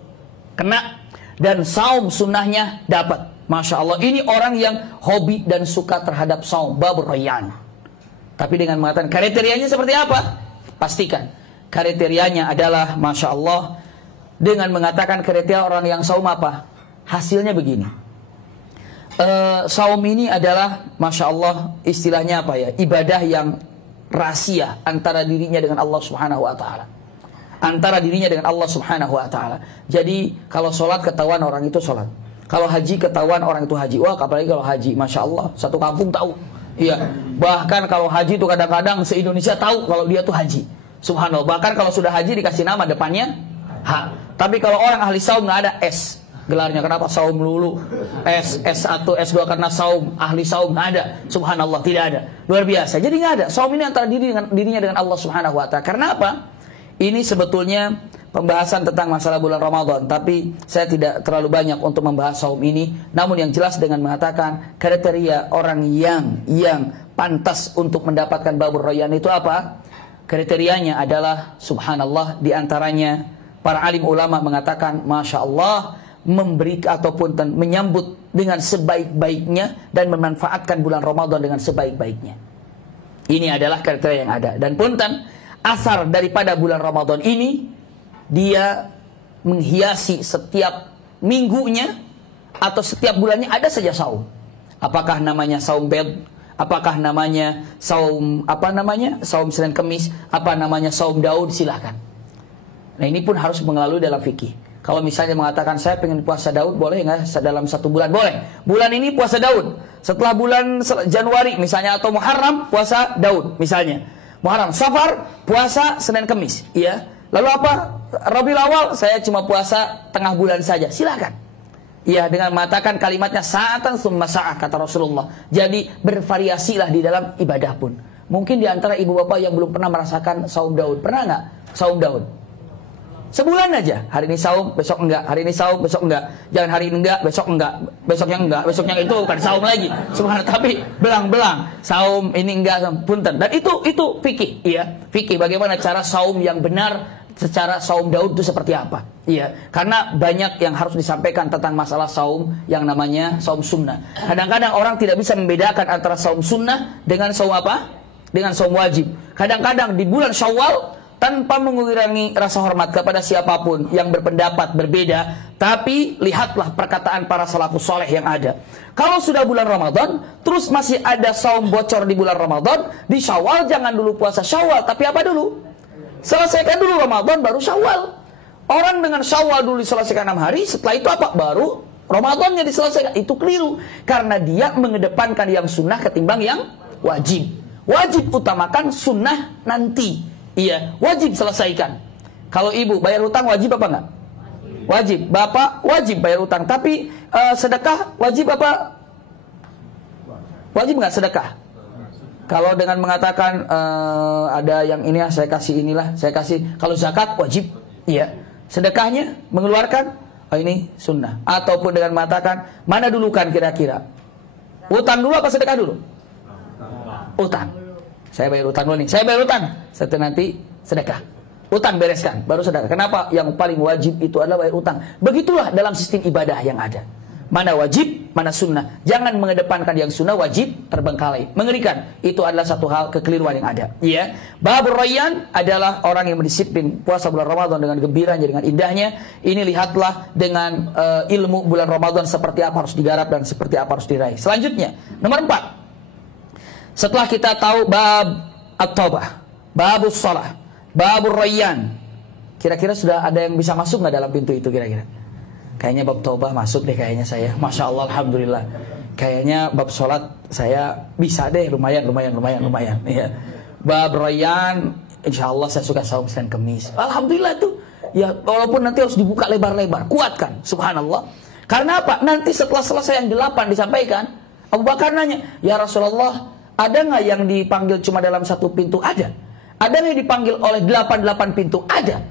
kena, dan saum sunnahnya dapat. Masya Allah, ini orang yang hobi dan suka terhadap saum, babur rayyan. Tapi dengan mengatakan kriterianya seperti apa? Pastikan kriterianya adalah Masya Allah, dengan mengatakan kriteria orang yang saum apa? Hasilnya begini. Saum ini adalah Masya Allah, istilahnya apa ya, ibadah yang rahasia antara dirinya dengan Allah Subhanahu wa ta'ala. Antara dirinya dengan Allah Subhanahu wa ta'ala. Jadi kalau sholat ketahuan orang itu sholat, kalau haji ketahuan orang itu haji. Wah, apalagi kalau haji, Masya Allah, satu kampung tahu. Iya. Bahkan kalau haji itu kadang-kadang se-Indonesia tahu kalau dia tuh haji. Subhanallah. Bahkan kalau sudah haji dikasih nama depannya H. Tapi kalau orang ahli saum nggak ada S gelarnya. Kenapa? Saum lulu, S1, S2 karena saum, ahli saum, nggak ada. Subhanallah, tidak ada. Luar biasa. Jadi nggak ada. Saum ini antara dirinya dengan Allah Subhanahu wa ta'ala. Karena apa? Ini sebetulnya pembahasan tentang masalah bulan Ramadan, tapi saya tidak terlalu banyak untuk membahas saum ini. Namun yang jelas dengan mengatakan kriteria orang yang pantas untuk mendapatkan babur rayyan itu apa? Kriterianya adalah subhanallah, diantaranya para alim ulama mengatakan Masya Allah, memberi ataupun menyambut dengan sebaik-baiknya dan memanfaatkan bulan Ramadan dengan sebaik-baiknya. Ini adalah kriteria yang ada. Dan punten, asar daripada bulan Ramadan ini, dia menghiasi setiap minggunya atau setiap bulannya ada saja saum. Apakah namanya saum bed, apakah namanya saum saum Senin Kemis, apa namanya saum Daud, silakan. Nah, ini pun harus mengelalui dalam fikih. Kalau misalnya mengatakan saya pengen puasa Daud, boleh nggak dalam satu bulan? Boleh. Bulan ini puasa Daud. Setelah bulan Januari misalnya, atau Muharram puasa Daud misalnya. Muharram, Safar puasa Senin Kemis. Iya. Lalu apa? Rabiul Awal saya cuma puasa tengah bulan saja. Silakan. Ya, dengan mengatakan kalimatnya sa'atan tsumma sa'ah, kata Rasulullah. Jadi bervariasilah di dalam ibadah pun. Mungkin di antara ibu bapak yang belum pernah merasakan saum Daud. Pernah nggak saum Daud? Sebulan aja. Hari ini saum, besok enggak. Hari ini saum, besok enggak. Jangan hari ini enggak, besok enggak. Besoknya enggak. Besoknya itu bukan saum lagi. Subhanallah, tapi belang-belang. Saum ini enggak, punten. Dan itu fikih, ya. Fikih bagaimana cara saum yang benar. Secara saum Daud itu seperti apa? Iya, karena banyak yang harus disampaikan tentang masalah saum yang namanya saum sunnah. Kadang-kadang orang tidak bisa membedakan antara saum sunnah dengan saum apa? Dengan saum wajib. Kadang-kadang di bulan Syawal tanpa mengurangi rasa hormat kepada siapapun yang berpendapat berbeda, tapi lihatlah perkataan para salafus soleh yang ada. Kalau sudah bulan Ramadan, terus masih ada saum bocor di bulan Ramadan, di Syawal jangan dulu puasa Syawal, tapi apa dulu? Selesaikan dulu Ramadan, baru Syawal. Orang dengan Syawal dulu diselesaikan 6 hari, setelah itu apa? Baru Ramadannya diselesaikan. Itu keliru. Karena dia mengedepankan yang sunnah ketimbang yang wajib. Wajib utamakan, sunnah nanti. Iya, wajib selesaikan. Kalau ibu bayar hutang wajib apa enggak? Wajib. Bapak wajib bayar hutang. Tapi sedekah wajib apa? Wajib enggak sedekah? Kalau dengan mengatakan ada yang ini saya kasih inilah, saya kasih. Kalau zakat wajib, iya. Sedekahnya mengeluarkan, ini sunnah. Ataupun dengan mengatakan mana dulu kan kira-kira? Utang dulu apa sedekah dulu? Utang. Saya bayar utang dulu nih. Saya bayar utang. Setelah nanti sedekah. Utang bereskan, baru sedekah. Kenapa? Yang paling wajib itu adalah bayar utang. Begitulah dalam sistem ibadah yang ada. Mana wajib, mana sunnah. Jangan mengedepankan yang sunnah, wajib terbengkalai. Mengerikan. Itu adalah satu hal kekeliruan yang ada. Ya. Babur Rayyan adalah orang yang berdisiplin puasa bulan Ramadan dengan gembiranya, dengan indahnya. Ini lihatlah dengan ilmu bulan Ramadan seperti apa harus digarap dan seperti apa harus diraih. Selanjutnya, nomor 4. Setelah kita tahu bab at-taubah, babus shalah, babur Rayyan. Kira-kira sudah ada yang bisa masuk nggak dalam pintu itu kira-kira? Kayaknya bab taubah masuk deh kayaknya saya. Masya Allah, alhamdulillah. Kayaknya bab sholat saya bisa deh, lumayan. Ya. Bab Rayyan, insya Allah saya suka saum Senin Kemis. Alhamdulillah tuh. Ya, walaupun nanti harus dibuka lebar-lebar, kuatkan, subhanallah. Karena apa? Nanti setelah selesai yang 8 disampaikan, Abu Bakar nanya, ya Rasulullah, ada nggak yang dipanggil cuma dalam satu pintu? Ada. Ada yang dipanggil oleh 8 pintu? Ada.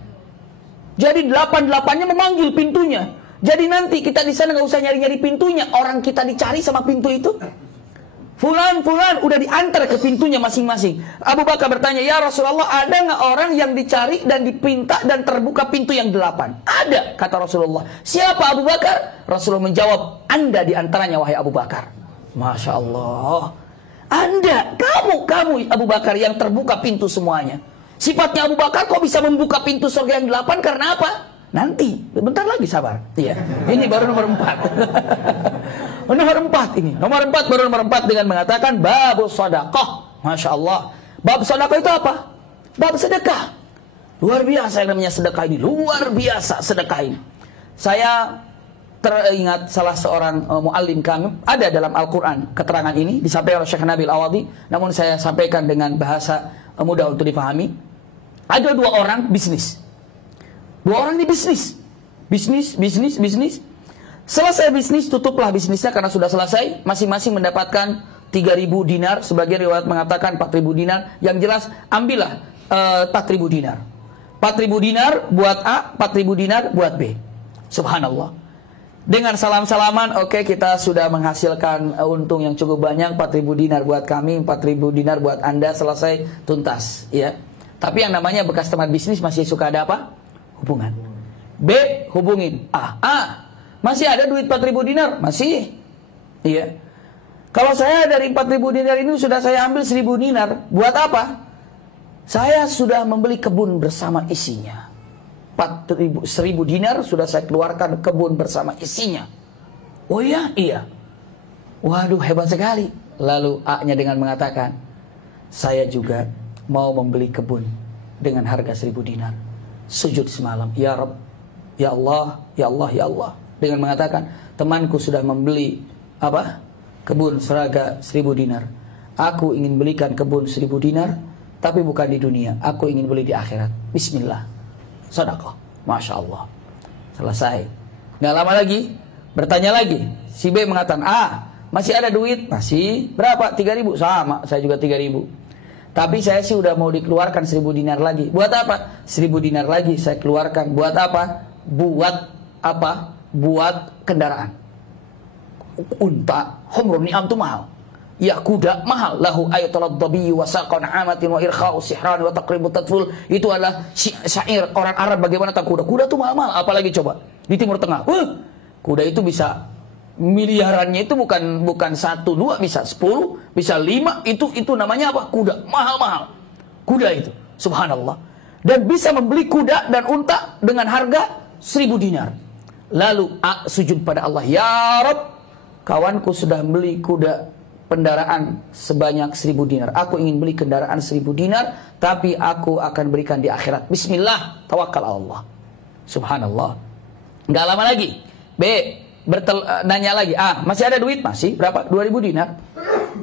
Jadi 8-8-nya memanggil pintunya. Jadi nanti kita di sana nggak usah nyari-nyari pintunya, orang kita dicari sama pintu itu. Fulan udah diantar ke pintunya masing-masing. Abu Bakar bertanya, ya Rasulullah, ada nggak orang yang dicari dan dipinta dan terbuka pintu yang 8? Ada, kata Rasulullah. Siapa Abu Bakar? Rasulullah menjawab, Anda diantaranya wahai Abu Bakar. Masya Allah. Anda, kamu Abu Bakar yang terbuka pintu semuanya. Sifatnya Abu Bakar kok bisa membuka pintu surga yang 8 karena apa? Nanti, bentar lagi sabar. Iya, ini baru nomor 4. Nomor 4 ini. Nomor 4 baru nomor 4 dengan mengatakan babus sedekah. Masya Allah. Bab sedekah itu apa? Bab sedekah. Luar biasa yang namanya sedekah ini. Luar biasa sedekah ini. Saya teringat salah seorang muallim kami ada dalam Al-Quran keterangan ini disampaikan oleh Syekh Nabil Awadi. Namun saya sampaikan dengan bahasa mudah untuk dipahami. Ada 2 orang bisnis. 2 orang ini bisnis. Selesai bisnis, tutuplah bisnisnya karena sudah selesai. Masing-masing mendapatkan 3.000 dinar. Sebagian riwayat mengatakan 4.000 dinar. Yang jelas, ambillah 4.000 dinar. 4.000 dinar buat A, 4.000 dinar buat B. Subhanallah. Dengan salam-salaman, oke, kita sudah menghasilkan untung yang cukup banyak. 4.000 dinar buat kami, 4.000 dinar buat Anda, selesai, tuntas. Ya. Tapi yang namanya bekas teman bisnis masih suka ada apa? Hubungan. B, hubungin A, masih ada duit 4.000 dinar? Masih. Iya. Kalau saya dari 4.000 dinar ini sudah saya ambil 1.000 dinar. Buat apa? Saya sudah membeli kebun bersama isinya. 1.000 dinar sudah saya keluarkan kebun bersama isinya. Oh iya? Iya. Waduh, hebat sekali. Lalu A-nya dengan mengatakan, saya juga mau membeli kebun dengan harga 1.000 dinar. Sujud semalam, ya Rabb, ya Allah, ya Allah, ya Allah. Dengan mengatakan, temanku sudah membeli apa? Kebun seraga 1.000 dinar. Aku ingin belikan kebun 1.000 dinar, tapi bukan di dunia. Aku ingin beli di akhirat. Bismillah. Sedekah. Masya Allah. Selesai. Nggak lama lagi, Bertanya lagi, si B mengatakan, masih ada duit? Masih. Berapa? 3.000. Sama, saya juga 3.000. Tapi saya sih udah mau dikeluarkan 1.000 dinar lagi. Buat apa? 1.000 dinar lagi saya keluarkan. Buat apa? Buat apa? Buat kendaraan. Unta, humrun ni'am itu mahal. Ya kuda mahal. Lahu ayatul dhabi wa saqan amatin wa irkha'u sihran wa taqribu tadful. Itu adalah syair orang Arab bagaimana tak kuda. Kuda itu mahal-mahal. Apalagi coba di Timur Tengah. Kuda itu bisa miliarannya, itu bukan 1, 2, bisa 10, bisa 5. Itu namanya apa? Kuda. Mahal-mahal. Kuda itu. Subhanallah. Dan bisa membeli kuda dan unta dengan harga 1.000 dinar. Lalu sujud pada Allah. Ya Rabb, kawanku sudah beli kuda kendaraan sebanyak 1.000 dinar. Aku ingin beli kendaraan 1.000 dinar, tapi aku akan berikan di akhirat. Bismillah, tawakal Allah. Subhanallah. Nggak lama lagi, B nanya lagi, masih ada duit? Masih. Berapa? 2.000 dinar.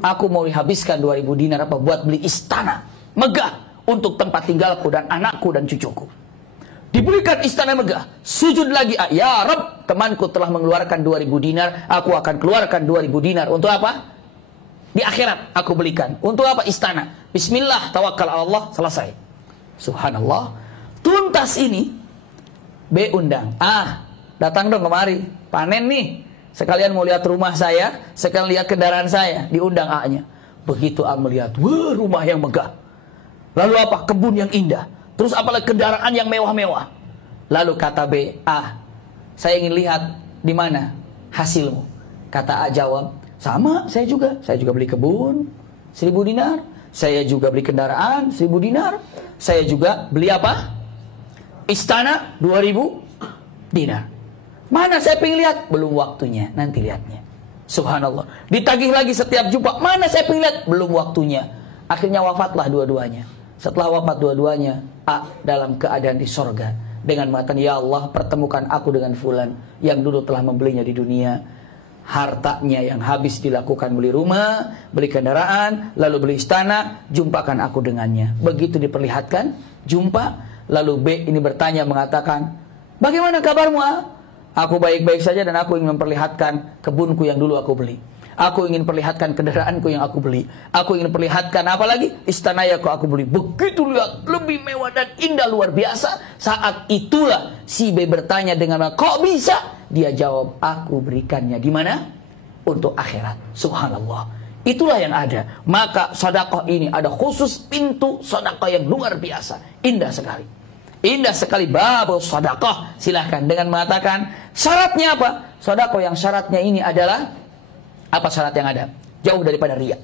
Aku mau habiskan 2.000 dinar apa? Buat beli istana megah untuk tempat tinggalku dan anakku dan cucuku. Diberikan istana megah. Sujud lagi. Ya Rabb, temanku telah mengeluarkan 2.000 dinar. Aku akan keluarkan 2.000 dinar. Untuk apa? Di akhirat aku belikan. Untuk apa? Istana. Bismillah, tawakal Allah. Selesai. Subhanallah. Tuntas ini, B undang. Datang dong kemari. Panen nih. Sekalian mau lihat rumah saya. Sekalian lihat kendaraan saya. Diundang A-nya. Begitu A melihat, rumah yang megah. Lalu apa? Kebun yang indah. Terus apalagi kendaraan yang mewah-mewah. Lalu kata B, saya ingin lihat di mana hasilmu. Kata A jawab, sama, saya juga beli kebun 1.000 dinar. Saya juga beli kendaraan 1.000 dinar. Saya juga beli apa? Istana 2.000 dinar. Mana saya pengen lihat? Belum waktunya, nanti lihatnya. Subhanallah. Ditagih lagi setiap jumpa. Mana saya pengen lihat? Belum waktunya. Akhirnya wafatlah dua-duanya. Setelah wafat dua-duanya, A dalam keadaan di sorga dengan mengatakan, ya Allah, pertemukan aku dengan fulan yang dulu telah membelinya di dunia. Hartanya yang habis dilakukan beli rumah, beli kendaraan, lalu beli istana, jumpakan aku dengannya. Begitu diperlihatkan, jumpa. Lalu B ini bertanya mengatakan, bagaimana kabarmu A? Aku baik-baik saja dan aku ingin memperlihatkan kebunku yang dulu aku beli. Aku ingin perlihatkan kendaraanku yang aku beli. Aku ingin perlihatkan apa lagi? Istana yang aku beli. Begitu lihat, lebih mewah dan indah luar biasa. Saat itulah si B bertanya dengan, kok bisa? Dia jawab, aku berikannya di mana? Untuk akhirat. Subhanallah. Itulah yang ada. Maka sedekah ini ada khusus pintu sedekah yang luar biasa. Indah sekali. Indah sekali bab sedekah. Silahkan dengan mengatakan syaratnya apa? Sedekah yang syaratnya ini adalah apa syarat yang ada? Jauh daripada riya.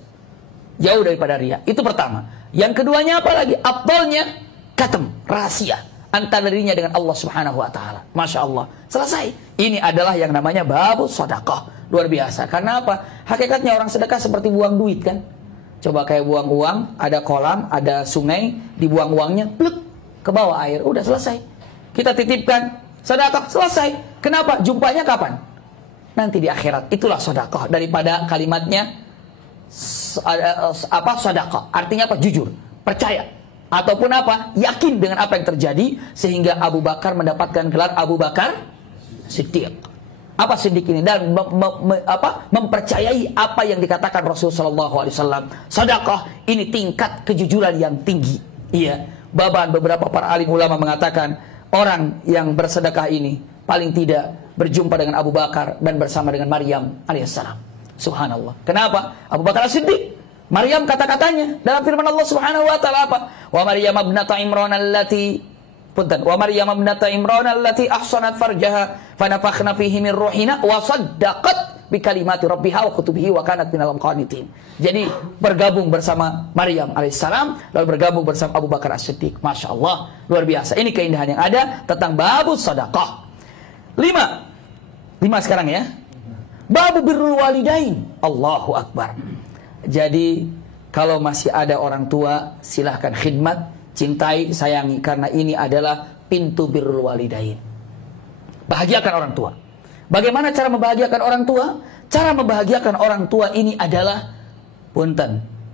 Jauh daripada riya. Itu pertama. Yang keduanya apa lagi? Afdalnya katem, rahasia antara dirinya dengan Allah Subhanahu wa taala. Masya Allah. Selesai. Ini adalah yang namanya babus sedekah. Luar biasa. Karena apa? Hakikatnya orang sedekah seperti buang duit kan? Coba kayak buang uang, ada kolam, ada sungai, dibuang uangnya, pluk, ke bawah air. Udah selesai. Kita titipkan sedekah, selesai. Kenapa? Jumpanya kapan? Nanti di akhirat. Itulah sedekah. Daripada kalimatnya apa sedekah. Artinya apa? Jujur, percaya. Ataupun apa? Yakin dengan apa yang terjadi. Sehingga Abu Bakar mendapatkan gelar Abu Bakar Siddiq. Apa Siddiq ini? Dan mempercayai apa yang dikatakan Rasulullah SAW. Sedekah ini tingkat kejujuran yang tinggi. Iya. Bahkan beberapa para alim ulama mengatakan orang yang bersedekah ini paling tidak berjumpa dengan Abu Bakar dan bersama dengan Maryam alaihissalam. Subhanallah. Kenapa? Abu Bakar As-Siddiq. Maryam kata-katanya dalam firman Allah Subhanahu wa taala apa? Wa Maryam ibnata Imran allati ahsanat farjaha fanafakhna fihi min ruhina wa saddaqat bi kalimati rabbiha wa kutubihi wa kanat minal qanitin. Jadi bergabung bersama Maryam alaihissalam lalu bergabung bersama Abu Bakar As-Siddiq. Masya Allah, luar biasa. Ini keindahan yang ada tentang babus sedekah. 5 sekarang ya. Babu birrul walidain. Allahu Akbar. Jadi kalau masih ada orang tua, silahkan khidmat, cintai, sayangi. Karena ini adalah pintu birrul walidain. Bahagiakan orang tua. Bagaimana cara membahagiakan orang tua? Cara membahagiakan orang tua ini adalah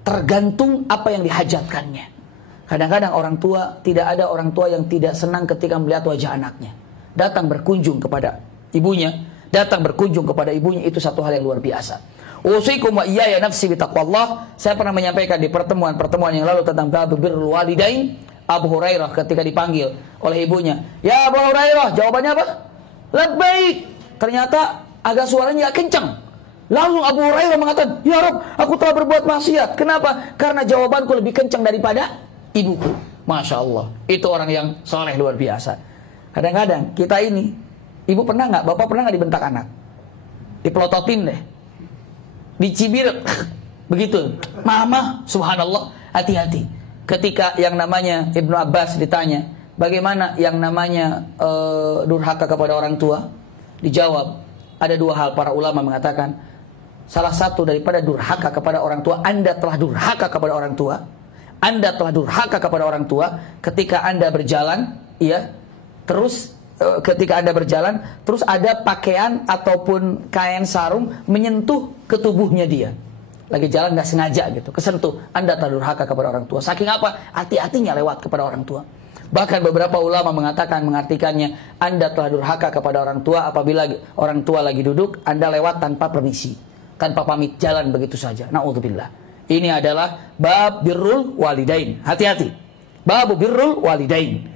tergantung apa yang dihajatkannya. Kadang-kadang orang tua, tidak ada orang tua yang tidak senang ketika melihat wajah anaknya. Datang berkunjung kepada ibunya datang berkunjung kepada ibunya itu satu hal yang luar biasa. Usikum wa iyaya nafsi bitaqwallah. Saya pernah menyampaikan di pertemuan-pertemuan yang lalu tentang bab birrul walidain. Abu Hurairah ketika dipanggil oleh ibunya, "Ya Abu Hurairah," jawabannya apa? "Labbaik." Ternyata agak suaranya kencang. Langsung Abu Hurairah mengatakan, "Ya Rabb, aku telah berbuat maksiat." Kenapa? Karena jawabanku lebih kencang daripada ibuku. Masya Allah, itu orang yang soleh luar biasa. Kadang-kadang kita ini, ibu pernah nggak, bapak pernah nggak dibentak anak? Dipelototin deh, dicibir, begitu. Mama, subhanallah, hati-hati. Ketika yang namanya Ibnu Abbas ditanya, bagaimana yang namanya durhaka kepada orang tua? Dijawab, ada dua hal. Para ulama mengatakan, salah satu daripada durhaka kepada orang tua, Anda telah durhaka kepada orang tua. Anda telah durhaka kepada orang tua ketika Anda berjalan, ya. Terus ketika Anda berjalan, terus ada pakaian ataupun kain sarung menyentuh ke tubuhnya dia. Lagi jalan nggak sengaja gitu, kesentuh. Anda telah durhaka kepada orang tua. Saking apa? Hati-hatinya lewat kepada orang tua. Bahkan beberapa ulama mengatakan, mengartikannya, Anda telah durhaka kepada orang tua apabila orang tua lagi duduk, Anda lewat tanpa permisi, tanpa pamit jalan begitu saja. Na'udzubillah. Ini adalah bab birrul walidain. Hati-hati. Bab birrul walidain.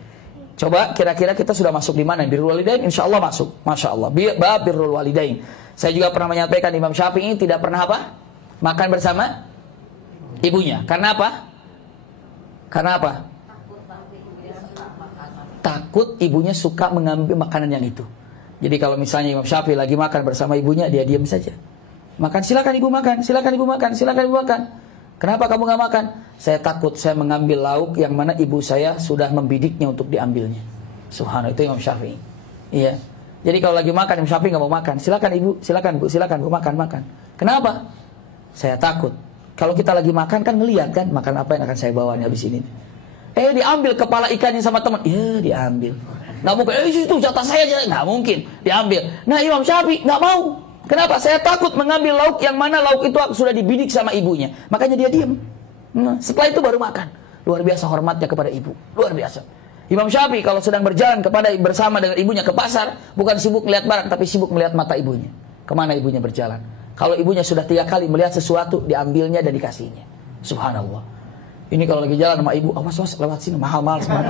Coba kira-kira kita sudah masuk di mana? Birrul walidain insya Allah masuk. Masya Allah. Bab birrul walidain. Saya juga pernah menyampaikan Imam Syafi'i tidak pernah apa? Makan bersama ibunya. Karena apa? Karena apa? Takut ibunya suka mengambil makanan yang itu. Jadi kalau misalnya Imam Syafi'i lagi makan bersama ibunya, dia diam saja. Makan, silakan ibu makan, silakan ibu makan, silakan ibu makan. Kenapa kamu nggak makan? Saya takut saya mengambil lauk yang mana ibu saya sudah membidiknya untuk diambilnya. Subhanallah, itu Imam Syafi'i. Iya. Jadi kalau lagi makan Imam Syafi'i nggak mau makan. Silakan ibu, silakan bu, silakan bu makan. Kenapa? Saya takut. Kalau kita lagi makan kan ngelihat kan makan apa yang akan saya bawa nih habis ini. Diambil kepala ikannya sama teman. Ya diambil. Nggak mungkin. Itu jatah saya aja. Nggak mungkin diambil. Nah Imam Syafi'i nggak mau. Kenapa? Saya takut mengambil lauk yang mana lauk itu sudah dibidik sama ibunya. Makanya dia diam. Nah, setelah itu baru makan. Luar biasa hormatnya kepada ibu. Luar biasa. Imam Syafi'i kalau sedang berjalan bersama dengan ibunya ke pasar, bukan sibuk melihat barang, tapi sibuk melihat mata ibunya. Kemana ibunya berjalan. Kalau ibunya sudah 3 kali melihat sesuatu, diambilnya dan dikasihnya. Subhanallah. Ini kalau lagi jalan sama ibu, awas lewat sini, mahal-mahal semua.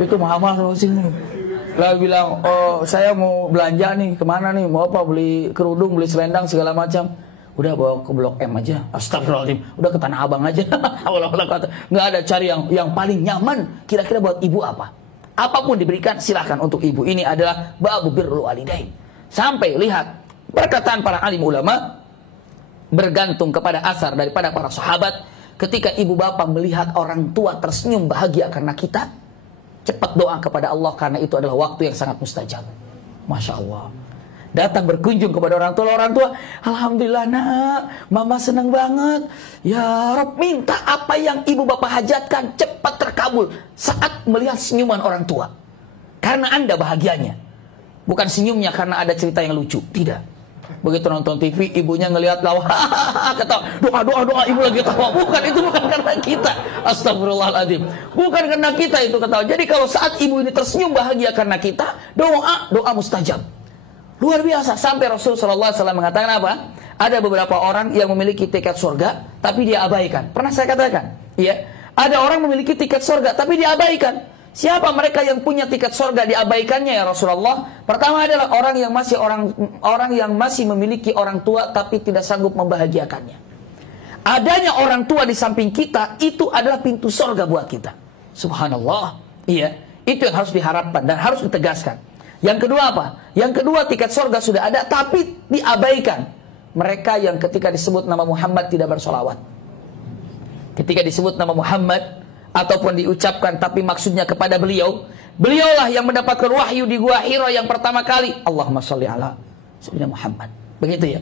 Itu mahal-mahal lewat sini. Lalu bilang, "Oh saya mau belanja nih, kemana nih, mau apa, beli kerudung, beli selendang, segala macam." Udah bawa ke Blok M aja. Astagfirullahaladzim. Udah ke Tanah Abang aja. Nggak ada, cari yang paling nyaman. Kira-kira buat ibu apa? Apapun diberikan silahkan untuk ibu. Ini adalah babu birrul walidain. Sampai lihat perkataan para alim ulama bergantung kepada asar daripada para sahabat. Ketika ibu bapak melihat orang tua tersenyum bahagia karena kita, cepat doa kepada Allah karena itu adalah waktu yang sangat mustajab. Masya Allah. Datang berkunjung kepada orang tua, "Alhamdulillah nak, mama senang banget. Ya Rob, minta apa yang ibu bapak hajatkan cepat terkabul." Saat melihat senyuman orang tua, karena Anda bahagianya. Bukan senyumnya karena ada cerita yang lucu. Tidak. Begitu nonton TV, ibunya ngelihat lawa, ketawa, doa, ibu lagi ketawa. Itu bukan karena kita. Astagfirullahaladzim. Bukan karena kita itu ketawa. Jadi kalau saat ibu ini tersenyum bahagia karena kita, doa mustajab. Luar biasa. Sampai Rasulullah SAW mengatakan apa? Ada beberapa orang yang memiliki tiket surga, tapi dia abaikan. Pernah saya katakan? Iya. Ada orang memiliki tiket surga, tapi dia abaikan. Siapa mereka yang punya tiket surga diabaikannya ya Rasulullah? Pertama adalah orang yang masih memiliki orang tua tapi tidak sanggup membahagiakannya. Adanya orang tua di samping kita itu adalah pintu surga buat kita. Subhanallah. Iya, itu yang harus diharapkan dan harus ditegaskan. Yang kedua apa? Yang kedua, tiket surga sudah ada tapi diabaikan. Mereka yang ketika disebut nama Muhammad tidak bersolawat. Ketika disebut nama Muhammad ataupun diucapkan tapi maksudnya kepada beliaulah yang mendapatkan wahyu di Gua Hira yang pertama kali, Allahumma sholli ala sayyidina Muhammad. Begitu ya.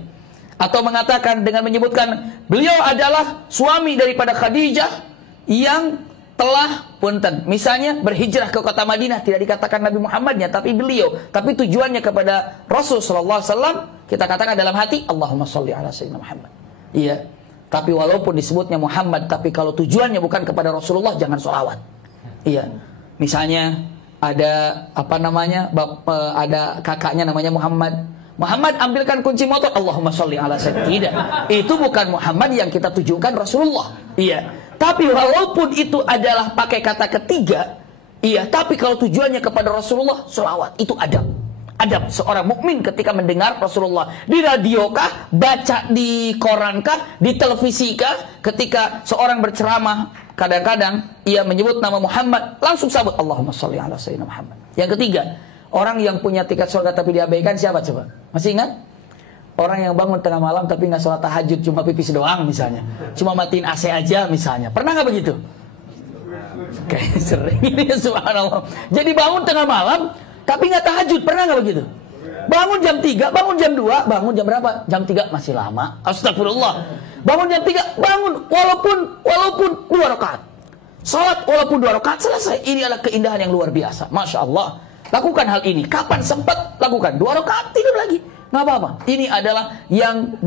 Atau mengatakan dengan menyebutkan beliau adalah suami daripada Khadijah yang telah misalnya berhijrah ke kota Madinah, tidak dikatakan Nabi Muhammadnya tapi beliau, tapi tujuannya kepada Rasul sallallahu alaihi wasallam, kita katakan dalam hati Allahumma sholli ala sayyidina Muhammad. Iya. Tapi walaupun disebutnya Muhammad, tapi kalau tujuannya bukan kepada Rasulullah, jangan sholawat. Iya. Misalnya ada apa namanya, ada kakaknya namanya Muhammad. Muhammad ambilkan kunci motor, Allahumma sholli ala sayyidina. Tidak, itu bukan Muhammad yang kita tujukan Rasulullah. Iya. Tapi walaupun itu adalah pakai kata ketiga, iya, tapi kalau tujuannya kepada Rasulullah, selawat itu adab. Adab seorang mukmin ketika mendengar Rasulullah di radio kah, baca di koran kah, di televisi kah, ketika seorang berceramah, kadang-kadang ia menyebut nama Muhammad, langsung sabut Allahumma sholli ala sayyidina Muhammad. Yang ketiga, orang yang punya tiket surga tapi diabaikan siapa coba? Masih ingat? Orang yang bangun tengah malam tapi nggak sholat tahajud, cuma pipis doang misalnya, cuma matiin AC aja misalnya. Pernah nggak begitu? Kayak sering ini, subhanallah. Jadi bangun tengah malam tapi nggak tahajud, pernah nggak begitu? Bangun jam 3, bangun jam 2, bangun jam berapa? Jam 3 masih lama. Astagfirullah. Bangun jam 3, bangun walaupun 2 rakaat. Salat walaupun 2 rakaat selesai. Ini adalah keindahan yang luar biasa. Masya Allah. Lakukan hal ini. Kapan sempat lakukan? 2 rakaat tidur lagi. Nggak apa-apa. Ini adalah yang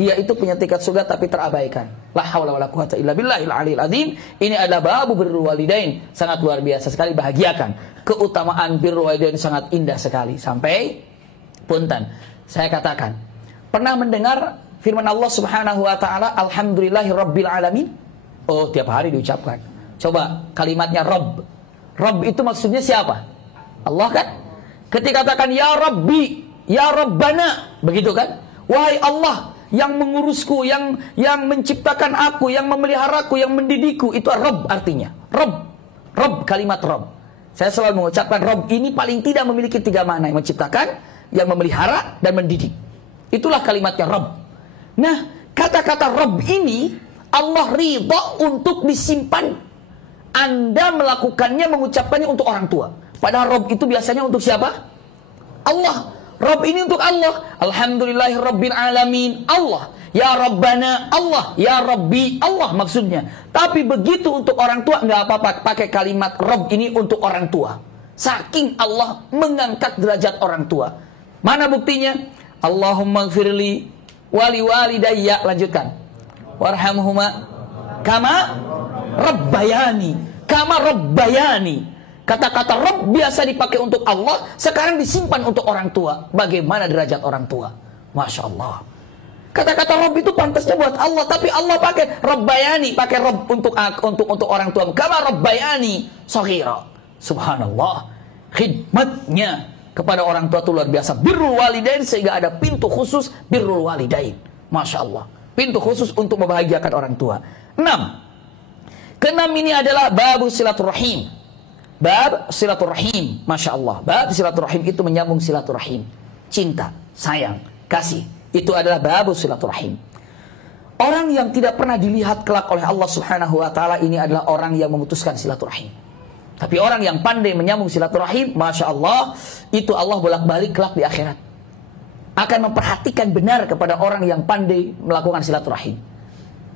dia itu punya tiket surga tapi terabaikan. La haula wala quwata illa billahil aliyil azim. Ini adalah babu birrul walidain. Sangat luar biasa sekali, bahagiakan. Keutamaan birrul walidain sangat indah sekali. Sampai punten, saya katakan, pernah mendengar firman Allah Subhanahu wa taala, alhamdulillahirabbil alamin? Oh, tiap hari diucapkan. Coba kalimatnya Rabb. Rabb itu maksudnya siapa? Allah kan? Ketika katakan ya Rabbi, ya Rabbana, begitu kan? Wahai Allah yang mengurusku, yang menciptakan aku, yang memeliharaku, yang mendidikku, itu Rabb artinya. Rabb. Rabb, kalimat Rabb. Saya selalu mengucapkan Rabb ini paling tidak memiliki 3 makna, yang menciptakan, yang memelihara, dan mendidik. Itulah kalimatnya Rabb. Nah, kata-kata Rabb ini Allah ridha untuk disimpan. Anda melakukannya, mengucapkannya untuk orang tua. Padahal Rabb itu biasanya untuk siapa? Allah. Rabb ini untuk Allah. Alhamdulillahirabbil alamin. Allah. Ya Rabbana, Allah. Ya Rabbi, Allah maksudnya. Tapi begitu untuk orang tua, nggak apa-apa pakai kalimat Rabb ini untuk orang tua. Saking Allah mengangkat derajat orang tua. Mana buktinya? Allahumma gfirli wali walidayya. Lanjutkan. Warhamhuma kama rabbayani. Kama rabbayani. Kata-kata Rabb biasa dipakai untuk Allah, sekarang disimpan untuk orang tua. Bagaimana derajat orang tua? Masya Allah. Kata-kata Rabb itu pantasnya buat Allah, tapi Allah pakai Rabbayani, pakai Rabb untuk orang tua. Kama Rabbayani shaghira. Subhanallah. Khidmatnya kepada orang tua itu luar biasa. Birrul walidain, sehingga ada pintu khusus birrul walidain. Masya Allah. Pintu khusus untuk membahagiakan orang tua. 6. Ke-6 ini adalah babu silaturahim. Bab silaturahim. Masya Allah. Bab silaturahim itu menyambung silaturahim. Cinta, sayang, kasih. Itu adalah babu silaturahim. Orang yang tidak pernah dilihat kelak oleh Allah Subhanahu wa taala ini adalah orang yang memutuskan silaturahim. Tapi orang yang pandai menyambung silaturahim, Masya Allah, itu Allah bolak-balik kelak di akhirat akan memperhatikan benar kepada orang yang pandai melakukan silaturahim.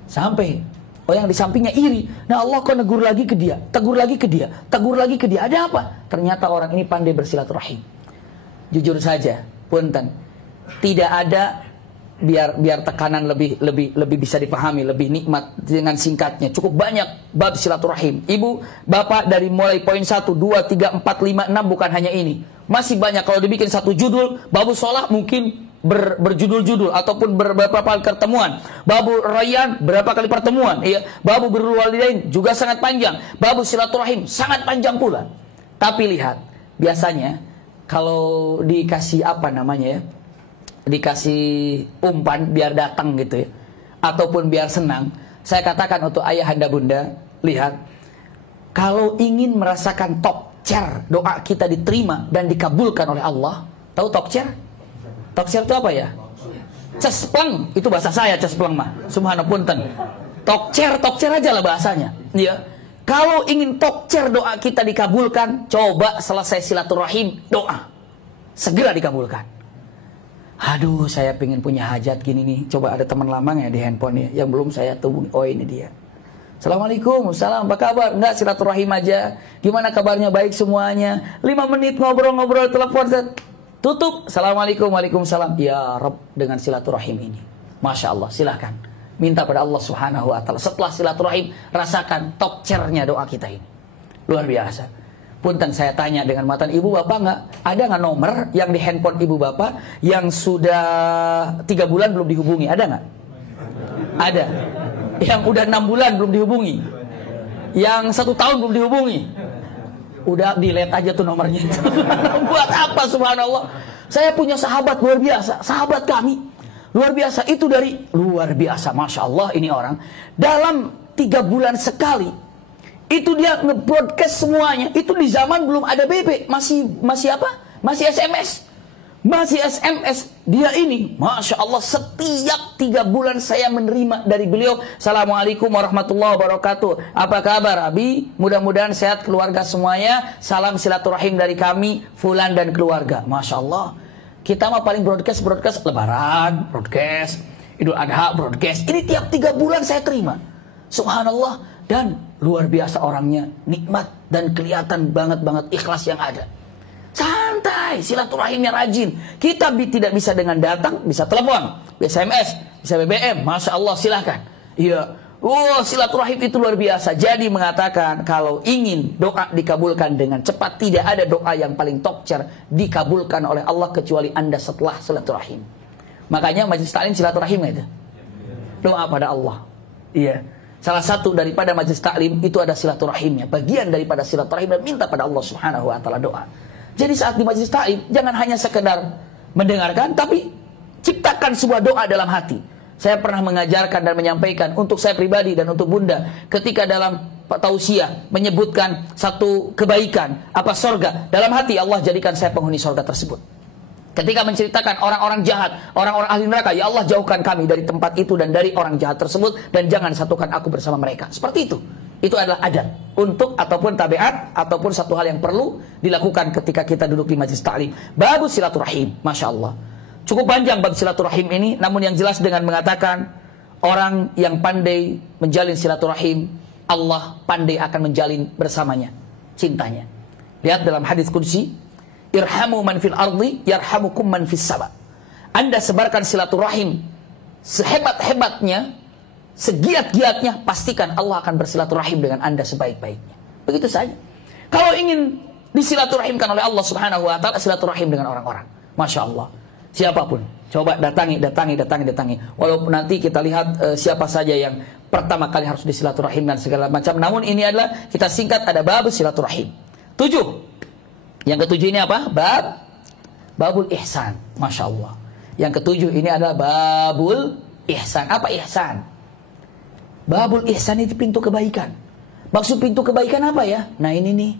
Sampai yang di sampingnya iri. Nah, Allah kok negur lagi ke dia, tegur lagi ke dia, tegur lagi ke dia. Ada apa? Ternyata orang ini pandai bersilaturahim. Jujur saja, punten, tidak ada, biar tekanan lebih bisa dipahami, lebih nikmat dengan singkatnya. Cukup banyak bab silaturahim. Ibu, bapak, dari mulai poin 1, 2, 3, 4, 5, 6, bukan hanya ini. Masih banyak. Kalau dibikin satu judul, babu sholah mungkin berjudul-judul ataupun beberapa kali pertemuan. Babu rayyan berapa kali pertemuan, iya. Babu birrul walidain juga sangat panjang. Babu silaturahim sangat panjang pula. Tapi lihat, biasanya kalau dikasih apa namanya ya, dikasih umpan biar datang gitu ya, ataupun biar senang, saya katakan untuk ayah anda bunda, lihat, kalau ingin merasakan tokcer, doa kita diterima dan dikabulkan oleh Allah. Tahu tokcer? Tokcer itu apa ya? Cespleng, itu bahasa saya cespleng mah. Subhanapunten. Tokcer aja lah bahasanya. Ya. Kalau ingin tokcer doa kita dikabulkan, coba selesai silaturahim, doa segera dikabulkan. Aduh, saya pengen punya hajat gini nih. Coba ada teman lama ya di handphone ya, yang belum saya temui. Oh, ini dia. Assalamualaikum, salam, apa kabar? Enggak, silaturahim aja. Gimana kabarnya? Baik semuanya. 5 menit ngobrol-ngobrol, telepon, tutup. Assalamualaikum, waalaikumsalam. Ya Rabb, dengan silaturahim ini, Masya Allah, silahkan minta pada Allah Subhanahu wa ta'ala. Setelah silaturahim, rasakan tokcernya doa kita ini. Luar biasa. Punten saya tanya dengan matan ibu bapak nggak, ada nggak nomor yang di handphone ibu bapak yang sudah 3 bulan belum dihubungi, ada nggak? Ada. Yang udah 6 bulan belum dihubungi, yang 1 tahun belum dihubungi, udah delete aja tuh nomornya. Buat apa, subhanallah. Saya punya sahabat luar biasa, sahabat kami luar biasa, itu dari luar biasa, masya Allah. Ini orang dalam 3 bulan sekali itu dia nge-broadcast semuanya. Itu di zaman belum ada BB, masih apa? Masih SMS. Masih SMS. Dia ini, masya Allah, setiap 3 bulan saya menerima dari beliau, Assalamualaikum warahmatullahi wabarakatuh. Apa kabar Abi? Mudah-mudahan sehat keluarga semuanya. Salam silaturahim dari kami, Fulan dan keluarga. Masya Allah. Kita mah paling broadcast Lebaran, broadcast Idul Adha, broadcast. Ini tiap 3 bulan saya terima. Subhanallah. Dan luar biasa orangnya, nikmat dan kelihatan banget ikhlas yang ada. Santai, silaturahimnya rajin. Kita tidak bisa dengan datang, bisa telepon, bisa SMS, bisa BBM. Masya Allah, silahkan. Iya, silaturahim itu luar biasa. Jadi mengatakan kalau ingin doa dikabulkan dengan cepat, tidak ada doa yang paling tokcer dikabulkan oleh Allah kecuali Anda setelah silaturahim. Makanya majelis taklim silaturahim itu. Doa pada Allah. Iya. Salah satu daripada majelis taklim itu ada silaturahimnya. Bagian daripada silaturahim dan minta pada Allah Subhanahu wa taala doa. Jadi saat di majelis taklim jangan hanya sekedar mendengarkan, tapi ciptakan sebuah doa dalam hati. Saya pernah mengajarkan dan menyampaikan untuk saya pribadi dan untuk Bunda, ketika dalam tausiah menyebutkan satu kebaikan, apa sorga, dalam hati Allah jadikan saya penghuni sorga tersebut. Ketika menceritakan orang-orang jahat, orang-orang ahli neraka, ya Allah jauhkan kami dari tempat itu dan dari orang jahat tersebut, dan jangan satukan aku bersama mereka. Seperti itu. Itu adalah adat untuk ataupun tabiat ataupun satu hal yang perlu dilakukan ketika kita duduk di majelis taklim. Bab silaturahim, masya Allah. Cukup panjang bab silaturahim ini, namun yang jelas dengan mengatakan orang yang pandai menjalin silaturahim, Allah pandai akan menjalin bersamanya cintanya. Lihat dalam hadis qudsi, irhamu man fil ardi yarhamukum man fis sama. Anda sebarkan silaturahim sehebat-hebatnya, segiat-giatnya, pastikan Allah akan bersilaturahim dengan Anda sebaik-baiknya. Begitu saja. Kalau ingin disilaturahimkan oleh Allah Subhanahu wa taala, silaturahim dengan orang-orang. Masya Allah. Siapapun, coba datangi. Walaupun nanti kita lihat siapa saja yang pertama kali harus disilaturahimkan segala macam. Namun ini adalah kita singkat, ada bab silaturahim. 7. Yang ketujuh ini apa? Babul ihsan. Masya Allah. Yang ketujuh ini adalah babul ihsan. Apa ihsan? Babul ihsan itu pintu kebaikan. Maksud pintu kebaikan apa ya? Nah ini nih.